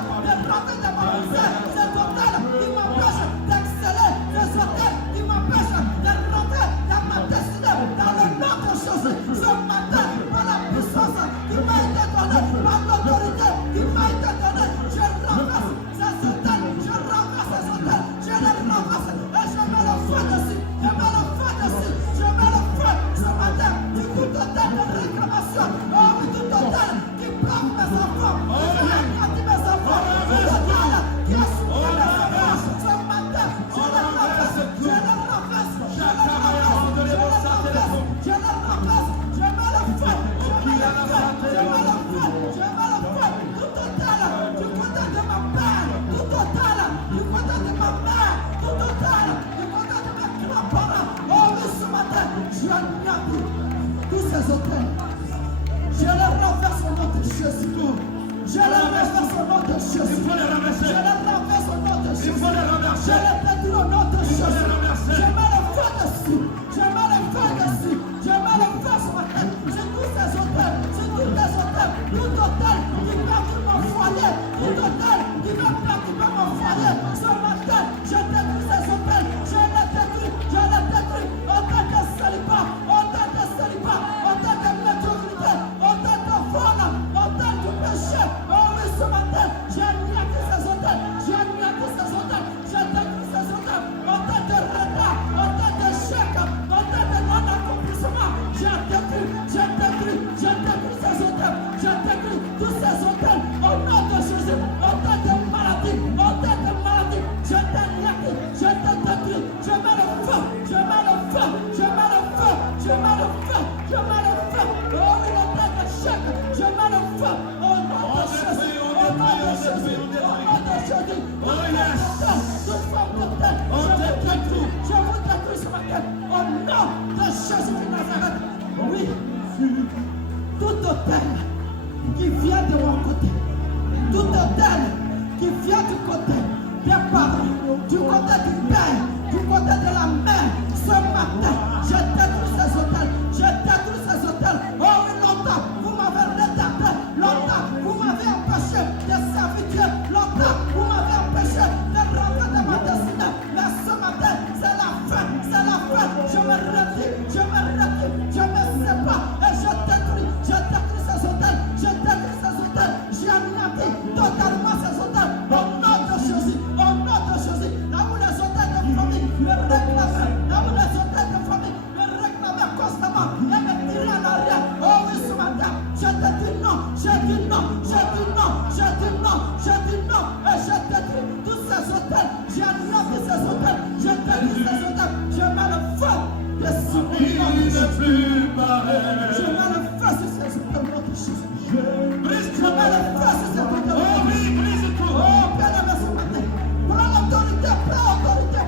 rentrer dans ma misère, ces hôtels qui m'empêchent d'exceller, ces hôtels qui m'empêchent de rentrer dans ma destinée, dans le nom de Jésus. Ce matin, par la puissance qui m'a été donnée, par l'autorité qui m'a été donnée, je renverse ces hôtels, je renverse ces hôtels, je les renverse et je mets le feu dessus, je mets le feu dessus, je mets le feu ce matin du tout hôtel de réclamation, oh oui, tout hôtel qui bloque mes enfants, qui réclame mes enfants, tout hôtel qui a souffert mes enfants, ce matin, je les renverse, je les renverse, je les renverse, je les renverse, je les renverse, je mets le feu, je mets le feu, je mets le feu, je mets le feu, tout hôtel du côté de ma mère, tout hôtel du côté de ma mère, tout hôtel du côté de mes grands-parents, oh oui, ce matin, je n'appuie tous ces hôtels. Je les renverse au nom de Jésus. Je les renverse au nom de Jésus. Il faut les renverser. Je les renverse au nom de Jésus. Il faut les renverser. Je les détruis au nom de Jésus. les renverser. Je mets le feu dessus. Je mets le feu dessus. Je mets le feu sur ma tête. Sur tous ces hôtels. Sur tous les hôtels. Tout hôtel qui perturbe mon foyer. Tout hôtel qui va perturber mon foyer. Ce matin, je détruis ces hôtels. Je les détruis. Je les détruis. Hôtel de célibat. Hôtel de célibat. Hôtel de médiocrité. Hôtel de vol. Hôtel du péché. Oh oui, ce matin, j'ai niaqué ces hôtels. autel qui vient de mon côté, tout autel qui vient du côté des parents, du côté du père, du côté de la mère, ce matin, je détruis ces hôtels, je détruis ces hôtels. Oh oui, longtemps, vous m'avez retardé, longtemps, vous m'avez empêché de servir Dieu, longtemps, vous m'avez empêché de rentrer dans ma destinée. Mais ce matin, c'est la fin, je me retire, je me sépare et je détruis ces hôtels, j'anéantis totalement ces hôtels, au nom de Jésus, là où les hôtels de famille me réclamaient, là où les hôtels de famille me réclamaient constamment et me tiraient en arrière. Oh oui, ce matin, je te dis non, je dis non, et je détruis tous ces hôtels, j'anéantis ces hôtels, je détruis ces hôtels, je mets le feu dessus. Il n'est plus pareil. Je mets le feu sur ces hôtels, mon Jésus. Je mets le feu sur ces hôtels. Oh, bien-aimé, ce matin, prends autorité.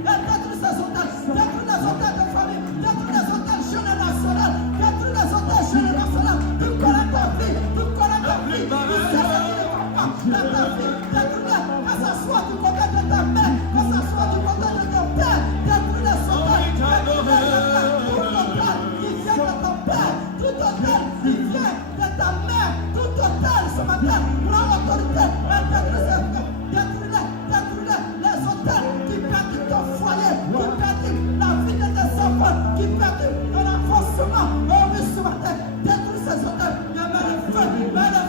Et détruis ces hôtels, détruis les hôtels de famille, détruis les hôtels générationnels, détruis les hôtels générationnels. Tu connais ta vie, tu sais ce qui ne va pas dans ta vie. Détruis-les, que ce soit du côté de ta mère, que ce soit du côté de ton père. Détruis les hôtels, tout hôtel qui vient de ton père, tout hôtel qui vient de ta mère, tout hôtel ce matin, prends l'autorité et détruis-les, les hôtels qui perdent ton foyer, qui perdent la vie de tes enfants, qui perdent ton avancement. Oh oui, ce matin, détruis ces hôtels, mets le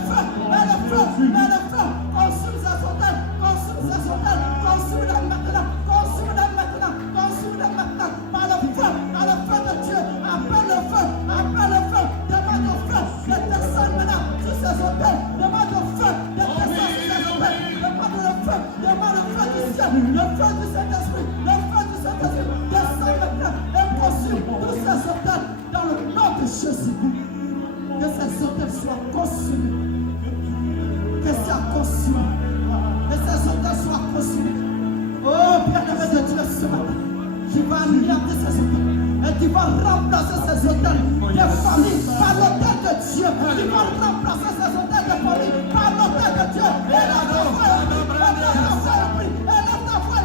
feu, consume ces hôtels, consume-les maintenant, par le feu de Dieu, appelle le feu, demande au feu, de descendre maintenant sur ces hôtels, demande au feu, de descendre sur ces hôtels, demande le feu du ciel, le feu du Saint-Esprit, descend maintenant et consume tous ces hôtels dans le nom de Jésus. Que ces hôtels soient consumés, que ces hôtels soient consumés. Oh, bien-aimé de Dieu, ce matin, tu vas anéantir ces hôtels et tu vas remplacer ces hôtels de famille par l'hôtel de Dieu. Tu vas remplacer ces hôtels de famille par l'hôtel de Dieu. Élève ta voix et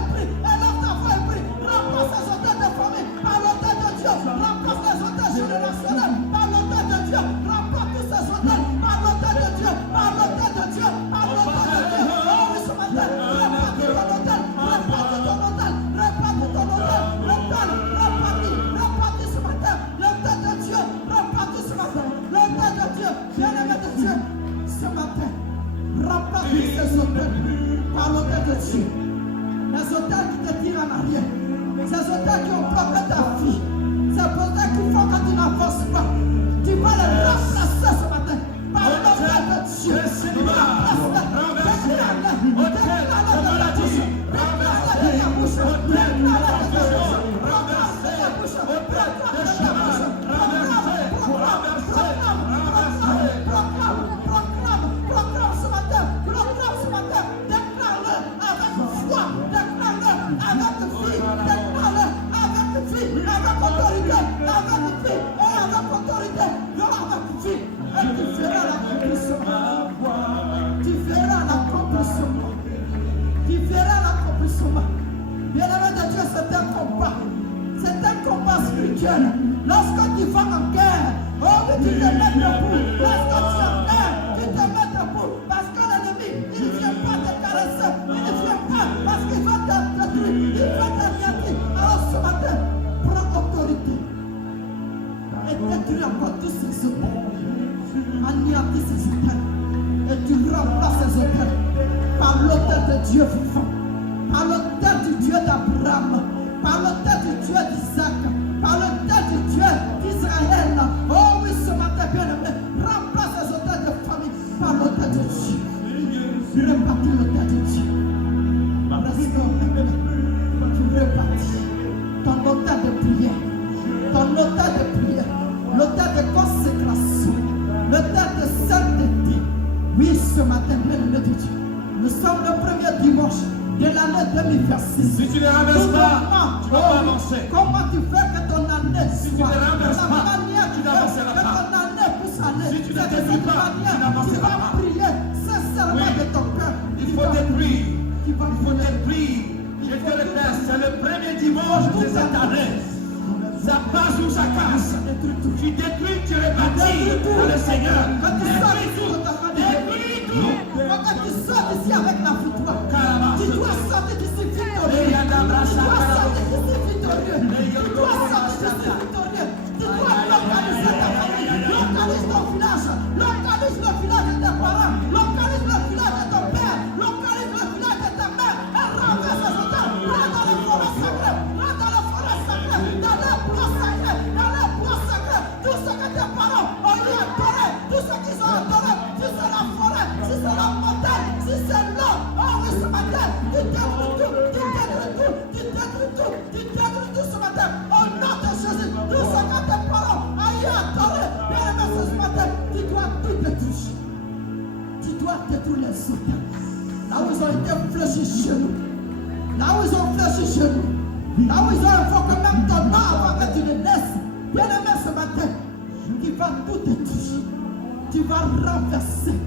prie. Remplace ces hôtels de famille par l'hôtel de Dieu. Remplace les hôtels générationnels par l'hôtel de Dieu. Remplace tous ces hôtels par l'hôtel de Dieu. Oh oui, ce matin, répare ton hôtel. Répartis ce matin. L'hôtel de Dieu. Répartis ce matin. L'hôtel de Dieu. Bien-aimé de Dieu. Ce matin, répartis ces hôtels par l'hôtel de Dieu. Les hôtels qui te tirent en arrière. Ces hôtels qui ont bloqué ta vie. Ces hôtels qui font que tu n'avances pas. Tu vas les remplacer ce matin par l'hôtel de Dieu. Tu verras l'accomplissement. Bien-aimé de Dieu, c'est un combat spirituel. Lorsque tu vas en guerre, oh, tu te mets debout. Lorsque tu es en guerre, tu te mets debout. Parce que l'ennemi, il ne vient pas te caresser. Il ne vient pas parce qu'il va te détruire. Il va t'anéantir. Alors ce matin, prends autorité. Et détruis encore tous ces hôtels. Anéantis ces hôtels. Et tu remplaces ces hôtels par l'autel de Dieu vivant, par l'autel du Dieu d'Abraham, par l'autel du Dieu d'Isaac, par l'autel du Dieu d'Israël. Oh oui, ce matin, bien-aimé, remplace ces hôtels de famille par l'autel de Dieu. Répartis l'autel de Dieu. Restaure maintenant. Tu répartis ton autel de prière, l'autel de consécration, l'autel de sainteté. Oui, ce matin, bien-aimé de Dieu, nous sommes le premier dimanche de l'année 2026. Si tu ne ramasses pas, tu ne vas pas avancer. Comment tu fais que ton année Si tu ne ramasses pas, tu n'avanceras pas. que ton année puisse années. Si tu ne C'est de détruis cette pas, tu manière, tu n'avanceras vas pas. prier sincèrement de ton cœur. Il faut détruire. Tu vas Il faut détruire. Je te répète, c'est le premier dimanche de cette année. Ça passe ou ça casse. Tu détruis, tu rebâtis dans le Seigneur. Détruis tout. Détruis tout. Quand tu sors d'ici avec la victoire, tu dois sortir d'ici victorieux. Et Tu dois sortir d'ici victorieux. Tu dois sortir d'ici victorieux. Tu dois localiser ta famille. Localise ton village. Localise le village de tes parents. Localise le village de ton père. Localise le village de ta mère. Et renverse ce soutien. Va dans les forêts sacrées. Va dans les forêts sacrées. Dans les bois sacrés. Dans les bois sacrés. Tout ce que tes parents ont eu adoré. Tout ce qu'ils ont adoré. Si c'est la forêt. Si c'est la montagne. Si c'est l'eau. Oh oui, ce matin. Tu détruis tout. Tu détruis tout. Tu détruis tout. Tu détruis tout ce matin. Au nom de Jésus. Tout ce que tes parents ont eu adoré. Bien aimé ce matin. Tu dois tout détruire. Tu dois détruire les autres. Là où ils ont été fléchis chez nous. Là où ils ont fléchi chez nous. Là où ils ont invoqué même ton nom avant que tu ne naisses. Bien aimé ce matin. Tu vas tout détruire. Tu vas renverser.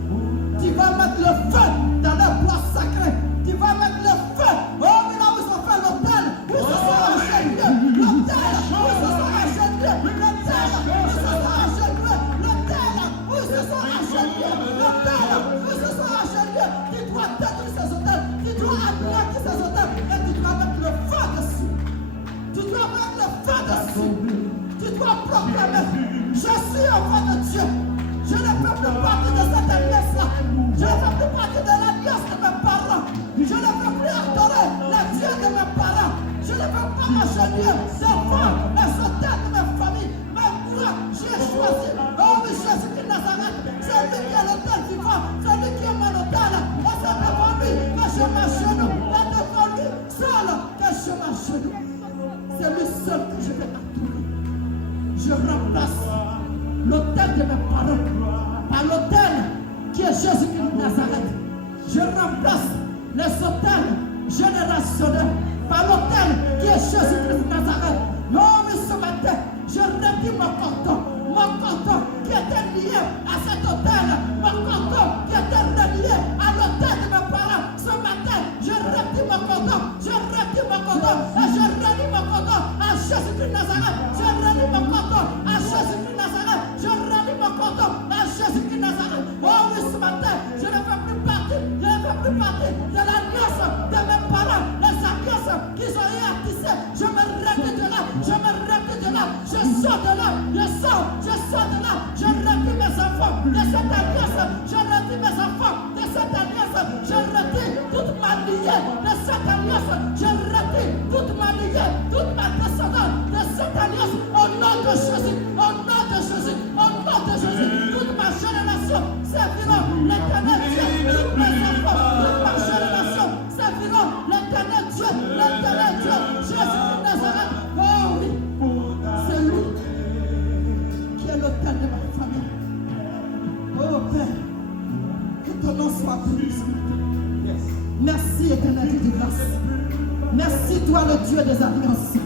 Tu vas mettre le feu dans les bois sacrés. Tu vas mettre le feu. Oh, mais là où ils ont fait l'hôtel. Où ils se sont agenouillés. L'hôtel. Où ils se sont agenouillés. L'hôtel. Où ils se sont agenouillés. L'hôtel. Où ils se sont agenouillés. L'hôtel. Où ils se sont agenouillés. Tu dois détruire ces hôtels. Tu dois anéantir ces hôtels. Et tu dois mettre le feu dessus. Tu dois mettre le feu dessus. Tu dois proclamer. Je suis au roi de Dieu. Je ne fais plus partie de cette alliance-là. Je ne fais plus partie de l'alliance de mes parents. Je ne veux plus adorer les dieux de mes parents. Je ne veux pas m'agenouiller devant les hôtels de ma famille. Mais moi, j'ai choisi. Oh oui, Jésus de Nazareth. C'est lui qui est l'hôtel vivant. C'est lui qui est mon hôtel. Et c'est devant lui que je m'agenouille. Et devant lui seul que je m'agenouille. C'est lui seul que je vais adorer. Je remplace l'hôtel de mes parents par l'hôtel qui est Jésus de Nazareth. Je remplace les hôtels générationnels par l'hôtel qui est Jésus de Nazareth. Non, mais ce matin, je redis mon cordon qui était lié à cet hôtel, mon cordon qui était relié à l'hôtel de mes parents. Ce matin, je redis mon cordon, et je relis mon cordon à Jésus de Nazareth. Je relis mon cordon à Jésus de Nazareth. Je relis mon cordon à Jésus de Nazareth. Oh oui, ce matin, je ne fais plus partie de l'alliance de mes parents, les alliances qu'ils ont eu à tisser. Je me retire de là, je sors de là, je retire mes enfants de cette alliance, je retire mes enfants de cette alliance, je retire toute ma lignée de cette alliance, je retire toute ma lignée, toute ma descendance de cette alliance, au nom de Jésus, toute ma génération serviront l'éternel Dieu, tous mes enfants, toute ma génération serviront l'éternel Dieu, Jésus de Nazareth. Oh oui, c'est lui qui est l'autel de ma famille. Oh Père, que ton nom soit béni. Merci éternel de grâce. Merci toi le Dieu des alliances.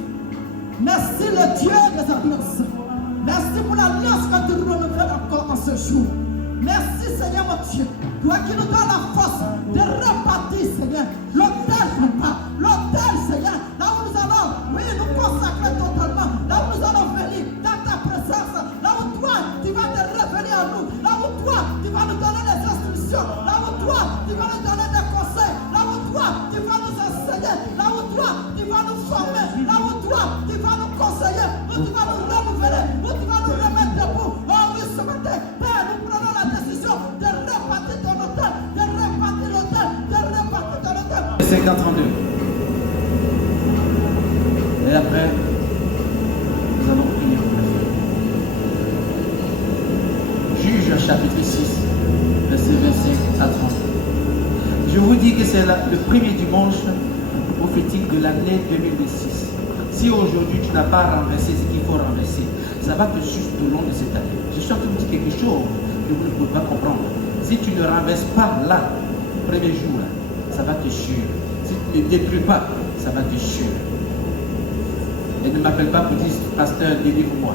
Merci le Dieu des alliances. Merci pour l'alliance que tu nous renouvelles encore en ce jour. Merci Seigneur mon Dieu. Toi qui nous donnes la force de repartir Seigneur. L'autel Seigneur. Là où nous allons, oui, nous consacrer totalement. Là où nous allons venir dans ta présence. Là où toi, tu vas te révéler à nous. Là où toi, tu vas nous donner les instructions. Là où toi, tu vas nous donner des conseils. Là où toi, tu vas nous enseigner. Là où toi, tu vas nous former. Là où toi, tu vas nous conseiller. Où tu vas nous renouveler. Où tu vas nous remettre debout. Oh oui, ce matin, Père, nous prenons la décision de repartir ton hôtel. De repartir l'hôtel. 50-32. Et après, nous allons prier pour le feu. Juge chapitre 6, verset 25 à 30. Je vous dis que c'est le premier dimanche prophétique de l'année 2006. Si aujourd'hui tu n'as pas renversé ce qu'il faut renverser, ça va te suivre tout le long de cette année. Je suis en train de dire quelque chose que vous ne pouvez pas comprendre. Si tu ne renverses pas là, le premier jour, là, ça va te suivre. Si tu ne détruis pas, ça va te suivre. Et ne m'appelle pas pour dire, pasteur, délivre-moi.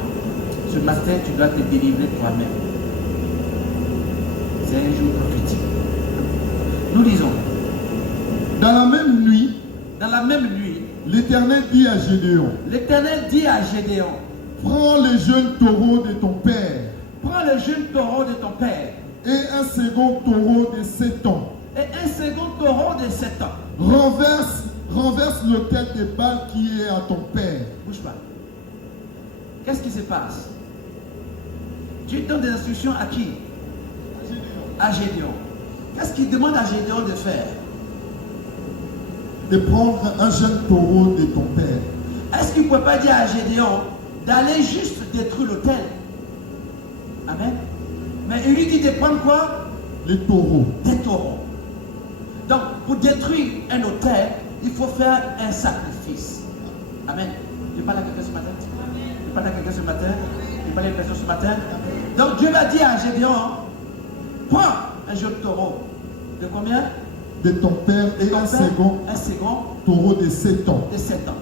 Ce matin, tu dois te délivrer toi-même. C'est un jour prophétique. Nous lisons. Dans la même nuit, l'Éternel dit à Gédéon, prends les jeunes taureaux de ton père et un second taureau de 7 ans. Renverse l'autel de Baal qui est à ton père. Bouge pas. Qu'est-ce qui se passe? Dieu donne des instructions à qui? À Gédéon. Qu'est-ce qu'il demande à Gédéon de faire? De prendre un jeune taureau de ton père. Est-ce qu'il ne pouvait pas dire à Gédéon d'aller juste détruire l'autel? Amen. Mais il lui dit de prendre quoi? Les taureaux. Des taureaux. Donc, pour détruire un autel, il faut faire un sacrifice. Amen. Tu parles à quelqu'un ce matin? Tu parles à quelqu'un ce matin? Tu parles à une personne ce matin? Donc, Dieu va dire à Gédéon, prends un jeune taureau. De combien? De ton père et un second taureau de 7 ans. De 7 ans.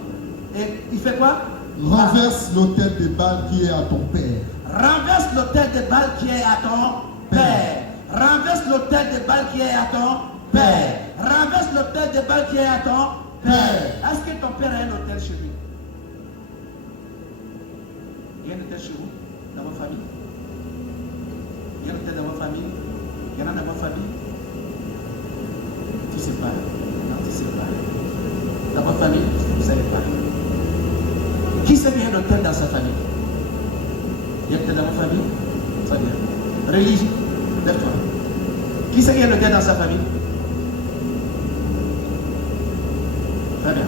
Et il fait quoi? Renverse l'autel de Baal qui est à ton père. Renverse l'autel de Baal qui est à ton père. Renverse l'autel de Baal qui est à ton père. Renverse l'autel de Baal qui est à ton père. Est-ce que ton père a un hôtel chez lui? Il y a un hôtel chez vous? Dans votre famille? Il y a un hôtel dans votre famille? Il y en a dans votre famille? Tu ne sais pas. Non, tu ne sais pas. Dans votre famille, vous ne savez pas. Qui sait qu'il y a un hôtel dans sa famille? Il y a un hôtel dans votre famille? Très bien. Religion, lève-toi. Qui sait qu'il y a un hôtel dans sa famille? Très bien.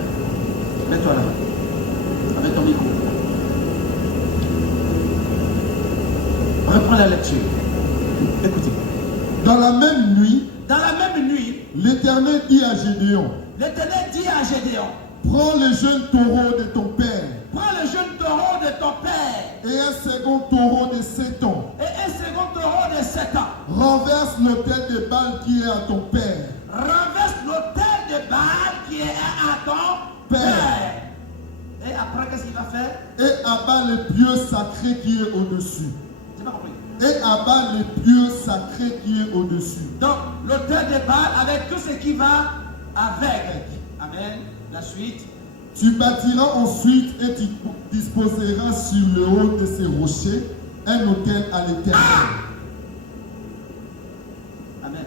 Mets-toi là. Avec ton micro. Reprends la lecture. Écoutez. Dans la même nuit, l'Éternel dit à Gédéon, prends le jeune taureau de ton père et un second taureau de 7 ans. Renverse l'autel de Baal qui est à ton père. Et après, qu'est-ce qu'il va faire? Et abat le pieu sacré qui est au-dessus. J'ai pas compris. Et abat le pieu sacré qui est au-dessus. Donc, l'autel de Baal avec tout ce qui va avec. Amen. La suite. Tu bâtiras ensuite et tu disposeras sur le haut de ces rochers un autel à l'Éternel. Amen.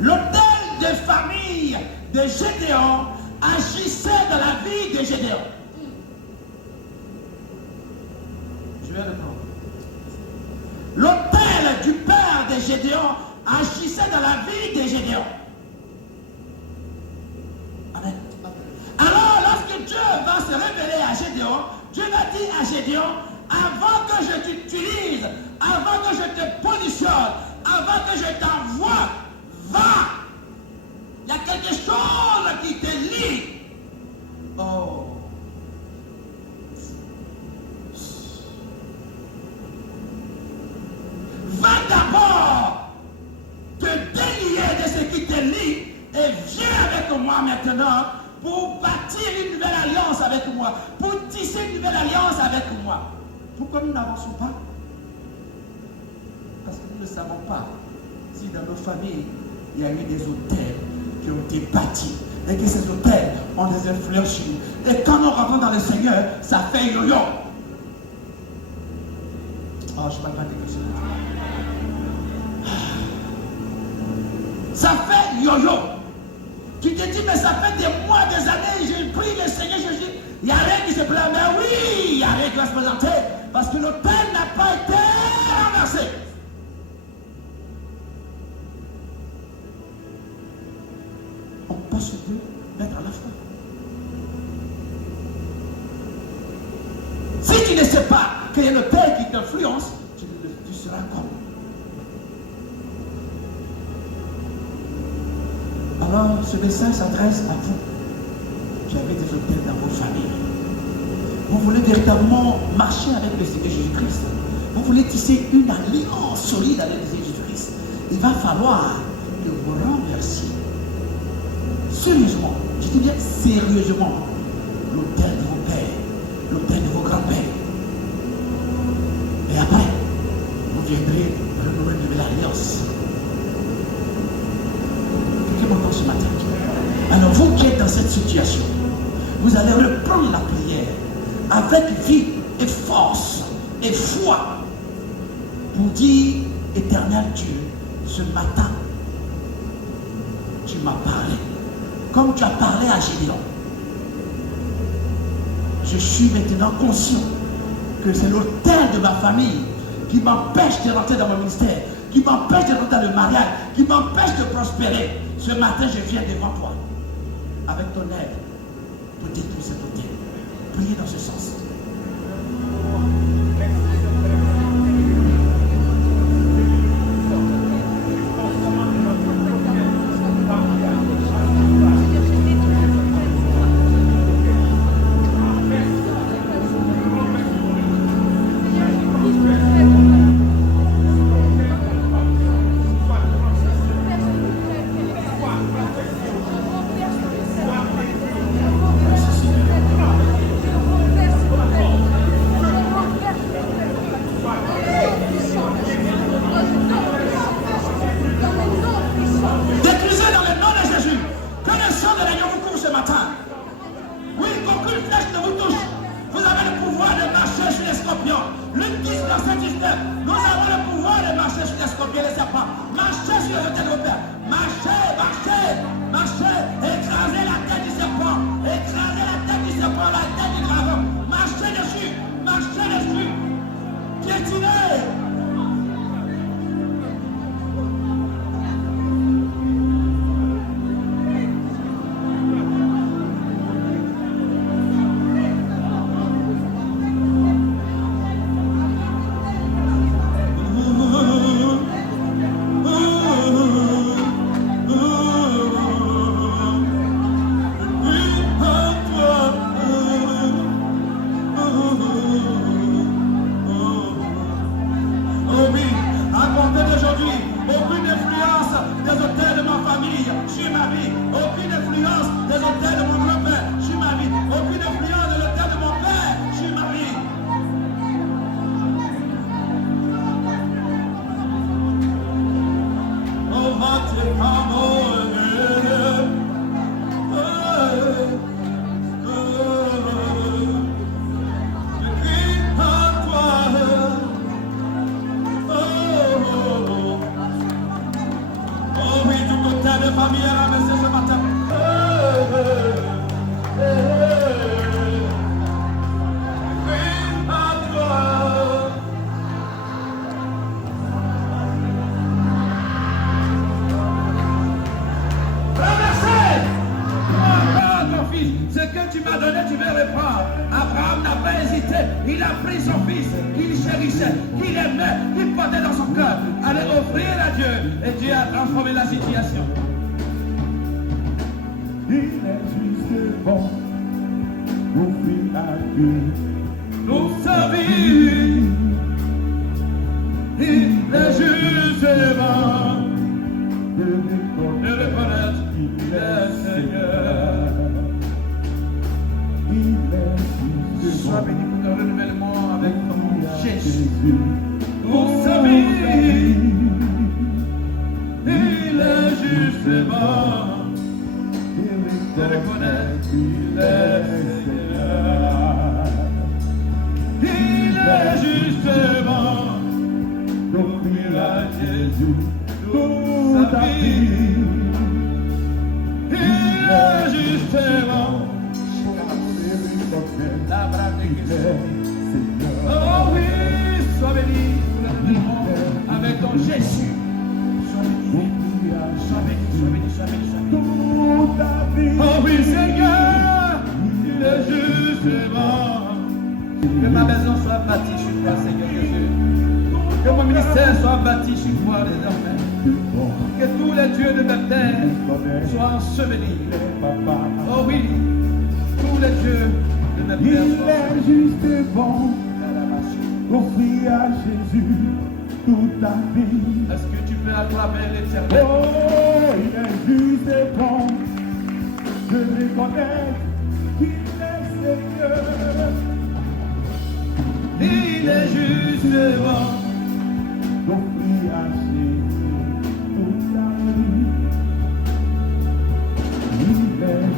L'autel de famille de Gédéon agissait dans la vie de Gédéon. Je vais reprendre. L'autel du père de Gédéon agissait dans la vie de Gédéon. Amen. Alors, lorsque Dieu va se révéler à Gédéon, Dieu va dire à Gédéon, avant que je t'utilise, avant que je te positionne, avant que je t'envoie, va. Il y a quelque chose qui te lie. Oh. Va d'abord te délier de ce qui te lie et viens avec moi maintenant pour bâtir une nouvelle alliance avec moi, pour tisser une nouvelle alliance avec moi. Pourquoi nous n'avançons pas? Parce que nous ne savons pas si dans nos familles, il y a eu des hôtels qui ont été bâtis et que ces hôtels ont des influences chez nous. Et quand on rentre dans le Seigneur, ça fait yo-yo. Oh, je ne parle pas de quelque chose. Ça fait yo-yo. Tu te dis, mais ça fait des mois, des années, je prie le Seigneur, je dis, il n'y a rien qui se plaît. Mais oui, il n'y a rien qui va se présenter. Parce que l'autel n'a pas été renversé. On peut se mettre à la foi. Si tu ne sais pas qu'il y a un autel qui t'influence, tu seras comme. Alors, ce message s'adresse à vous qui avez des hôtels dans vos familles. Vous voulez véritablement marcher avec le Seigneur Jésus-Christ. Vous voulez tisser une alliance solide avec le Seigneur Jésus-Christ. Il va falloir que vous renversiez sérieusement, je dis bien sérieusement, l'autel de vos pères, l'autel de vos grands-pères. Et après, viendrai renouer une nouvelle alliance. Qui m'entend ce matin? Alors vous qui êtes dans cette situation, vous allez reprendre la prière avec vie et force et foi pour dire, Éternel Dieu, ce matin, tu m'as parlé, comme tu as parlé à Gédéon. Je suis maintenant conscient que c'est l'autel de ma famille qui m'empêche de rentrer dans mon ministère, qui m'empêche de rentrer dans le mariage, qui m'empêche de prospérer. Ce matin, je viens devant toi, avec ton aide, pour détruire cet autel. Priez dans ce sens.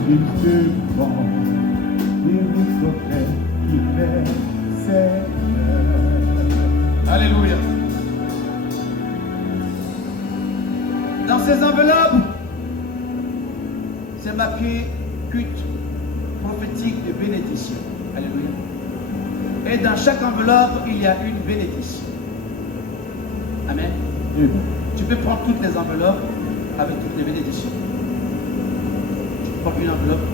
justement miracle qu'il est Seigneur. Alléluia. Dans ces enveloppes, c'est marqué culte prophétique de bénédiction. Alléluia. Et dans chaque enveloppe, il y a une bénédiction. Amen. Tu peux prendre toutes les enveloppes avec toutes les bénédictions. Tu prends une enveloppe.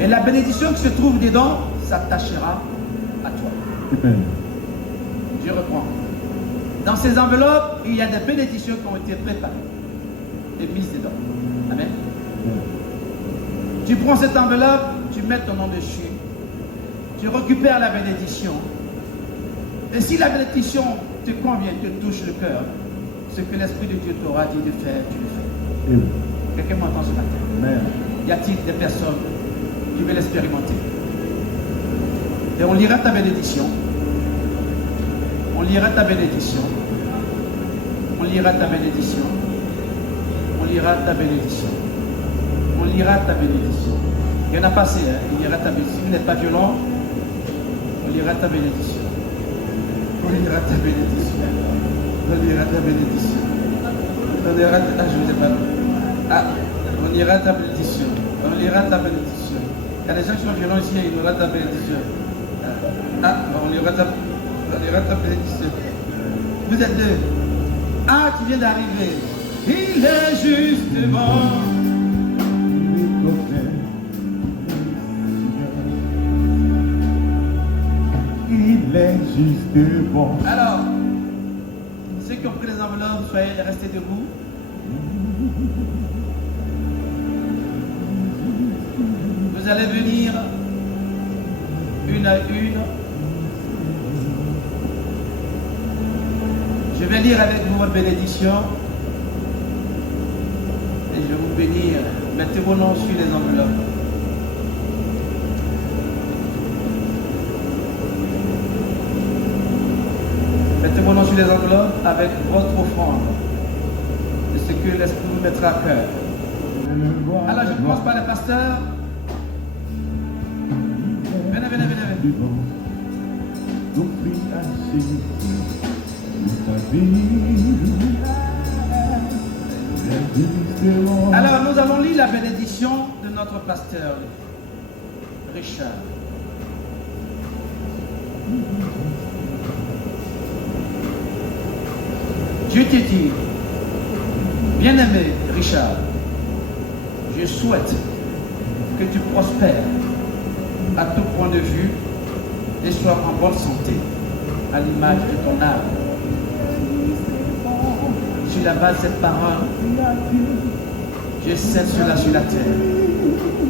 Et la bénédiction qui se trouve dedans s'attachera à toi. Amen. Je reprends. Dans ces enveloppes, il y a des bénédictions qui ont été préparées et mises dedans. Amen. Tu prends cette enveloppe, tu mets ton nom dessus, tu récupères la bénédiction. Et si la bénédiction te convient, te touche le cœur, ce que l'Esprit de Dieu t'aura dit de faire, tu le fais. Quelqu'un m'entend ce matin? Amen. Y a-t-il des personnes qui veulent l'expérimenter? Et on lira ta bénédiction. On lira ta bénédiction. On lira ta bénédiction. On lira ta bénédiction. On lira ta bénédiction. Il y en a passé, hein? Il lira ta bénédiction. Il n'est pas violent. On lira ta bénédiction. On lira ta bénédiction. On lira ta bénédiction. On lira ta... Ah, je ne vous ai pas dit. Ah, on lira ta bénédiction. On lira ta bénédiction. Il y a des gens qui sont violents ici, ils lira ta bénédiction. Ah, on lira ta bénédiction. Vous êtes deux. Ah, qui vient d'arriver. Il est justement. Il est justement. Alors, ceux qui ont pris les enveloppes, soyez restés debout. Vous allez venir une à une. Je vais lire avec vous votre bénédiction. Et je vais vous bénir. Mettez vos noms sur les enveloppes. Mettez vos noms sur les enveloppes avec votre offrande. De ce que l'Esprit vous mettra à cœur. Alors je commence par les pasteurs. Venez, venez, venez. Alors nous allons lire la bénédiction de notre pasteur Richard. Dieu te dit, bien-aimé Richard, je souhaite que tu prospères à tout point de vue et sois en bonne santé à l'image de ton âme. Sur la base de cette parole, je scelle cela sur la terre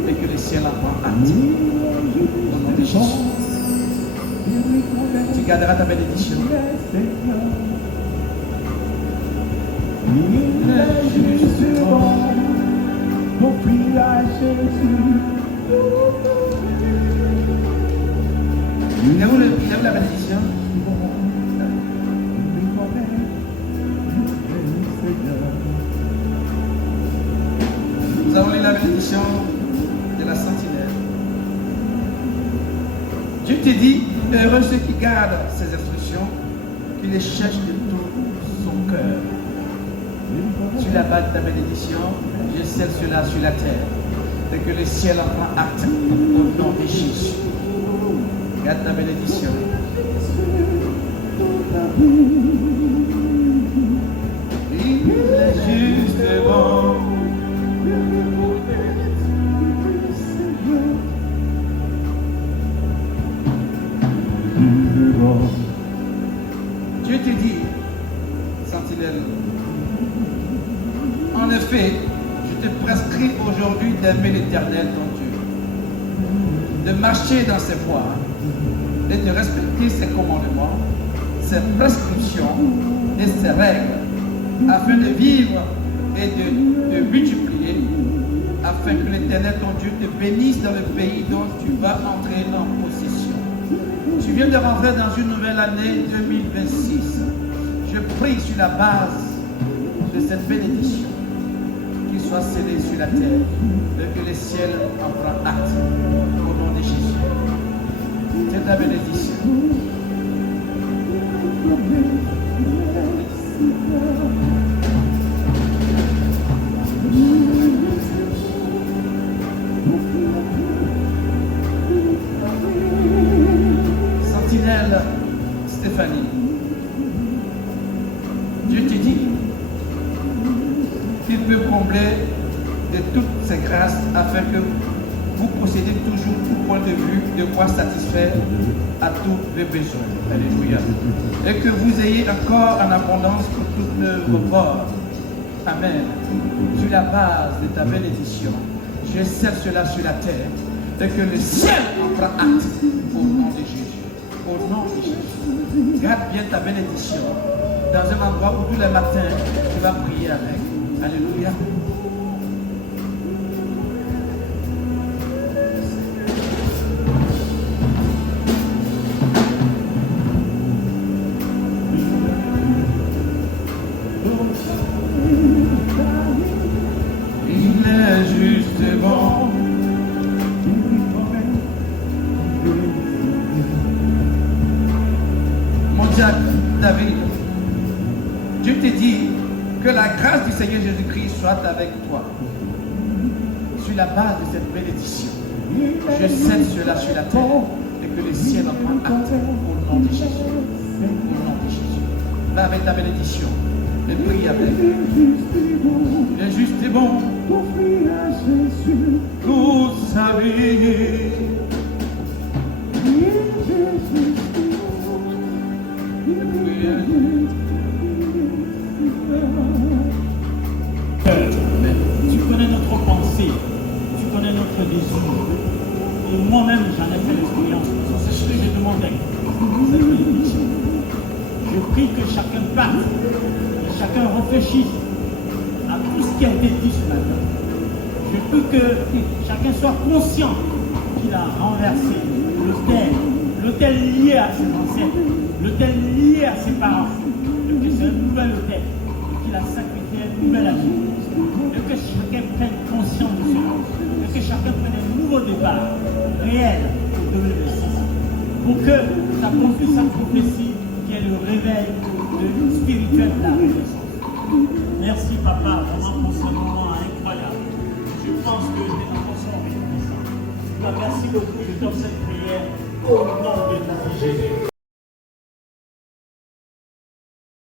et que le ciel en prend acte. Au nom de Jésus, tu garderas ta bénédiction. Justement, mon prix à Jésus. Il est où la bénédiction? Nous avons lu la bénédiction de la sentinelle. Dieu te dit, heureux ceux qui gardent ses instructions, qui les cherchent de tout son cœur. Sur la base de ta bénédiction, je scelle cela sur la terre, et que le ciel en prend acte au nom de Jésus. Garde ta bénédiction. Il est justement. Dieu te dit, sentinelle, en effet, je te prescris aujourd'hui d'aimer l'Éternel ton Dieu, de marcher dans ses voies et de respecter ses commandements, ses prescriptions et ses règles, afin de vivre et de multiplier, afin que l'Éternel ton Dieu te bénisse dans le pays dont tu vas entrer en possession. Tu viens de rentrer dans une nouvelle année 2026. Je prie sur la base de cette bénédiction, qu'il soit scellé sur la terre, et que les ciels en prennent acte. Au nom de Jésus. C'est ta bénédiction. Sentinelle Stéphanie, Dieu te dit qu'il peut combler de toutes ses grâces afin que vous possédez toujours tout point de vue de quoi satisfaire à tous vos besoins. Alléluia. Et que vous ayez encore en abondance pour toutes vos bords. Amen. Sur la base de ta bénédiction, je scelle cela sur la terre et que le ciel en prend acte au nom de Jésus. Au nom de Jésus. Garde bien ta bénédiction dans un endroit où tous les matins tu vas prier avec. Alléluia. Il est juste bon. Mon Jack, David, Dieu te dit que la grâce du Seigneur Jésus-Christ soit avec toi. Sur la base de cette bénédiction, je scelle cela sur la terre et que les ciels en prennent acte au nom de Jésus. Au nom de Jésus. Va avec ta bénédiction et prie avec. Le juste est bon pour sa vie. Tu connais notre pensée, tu connais notre désir. Et moi-même, j'en ai fait l'expérience. C'est ce que je demandais. Cette bénédiction. Je prie que chacun parte, que chacun réfléchisse à tout ce qui a été dit ce matin. Je prie que chacun soit conscient qu'il a renversé l'autel lié à ses ancêtres, l'autel lié à ses parents, et que c'est un nouvel autel, et qu'il a sacrifié un nouvel avis. Et que chacun prenne conscience de cela, et que chacun prenne un nouveau départ réel pour 2026, pour que ça confie sa prophétie qui est le réveil spirituel de la renaissance. Merci papa, vraiment pour ce moment incroyable. Je pense que les enfants sont reconnaissants. Merci beaucoup, je donne cette prière au nom de Jésus.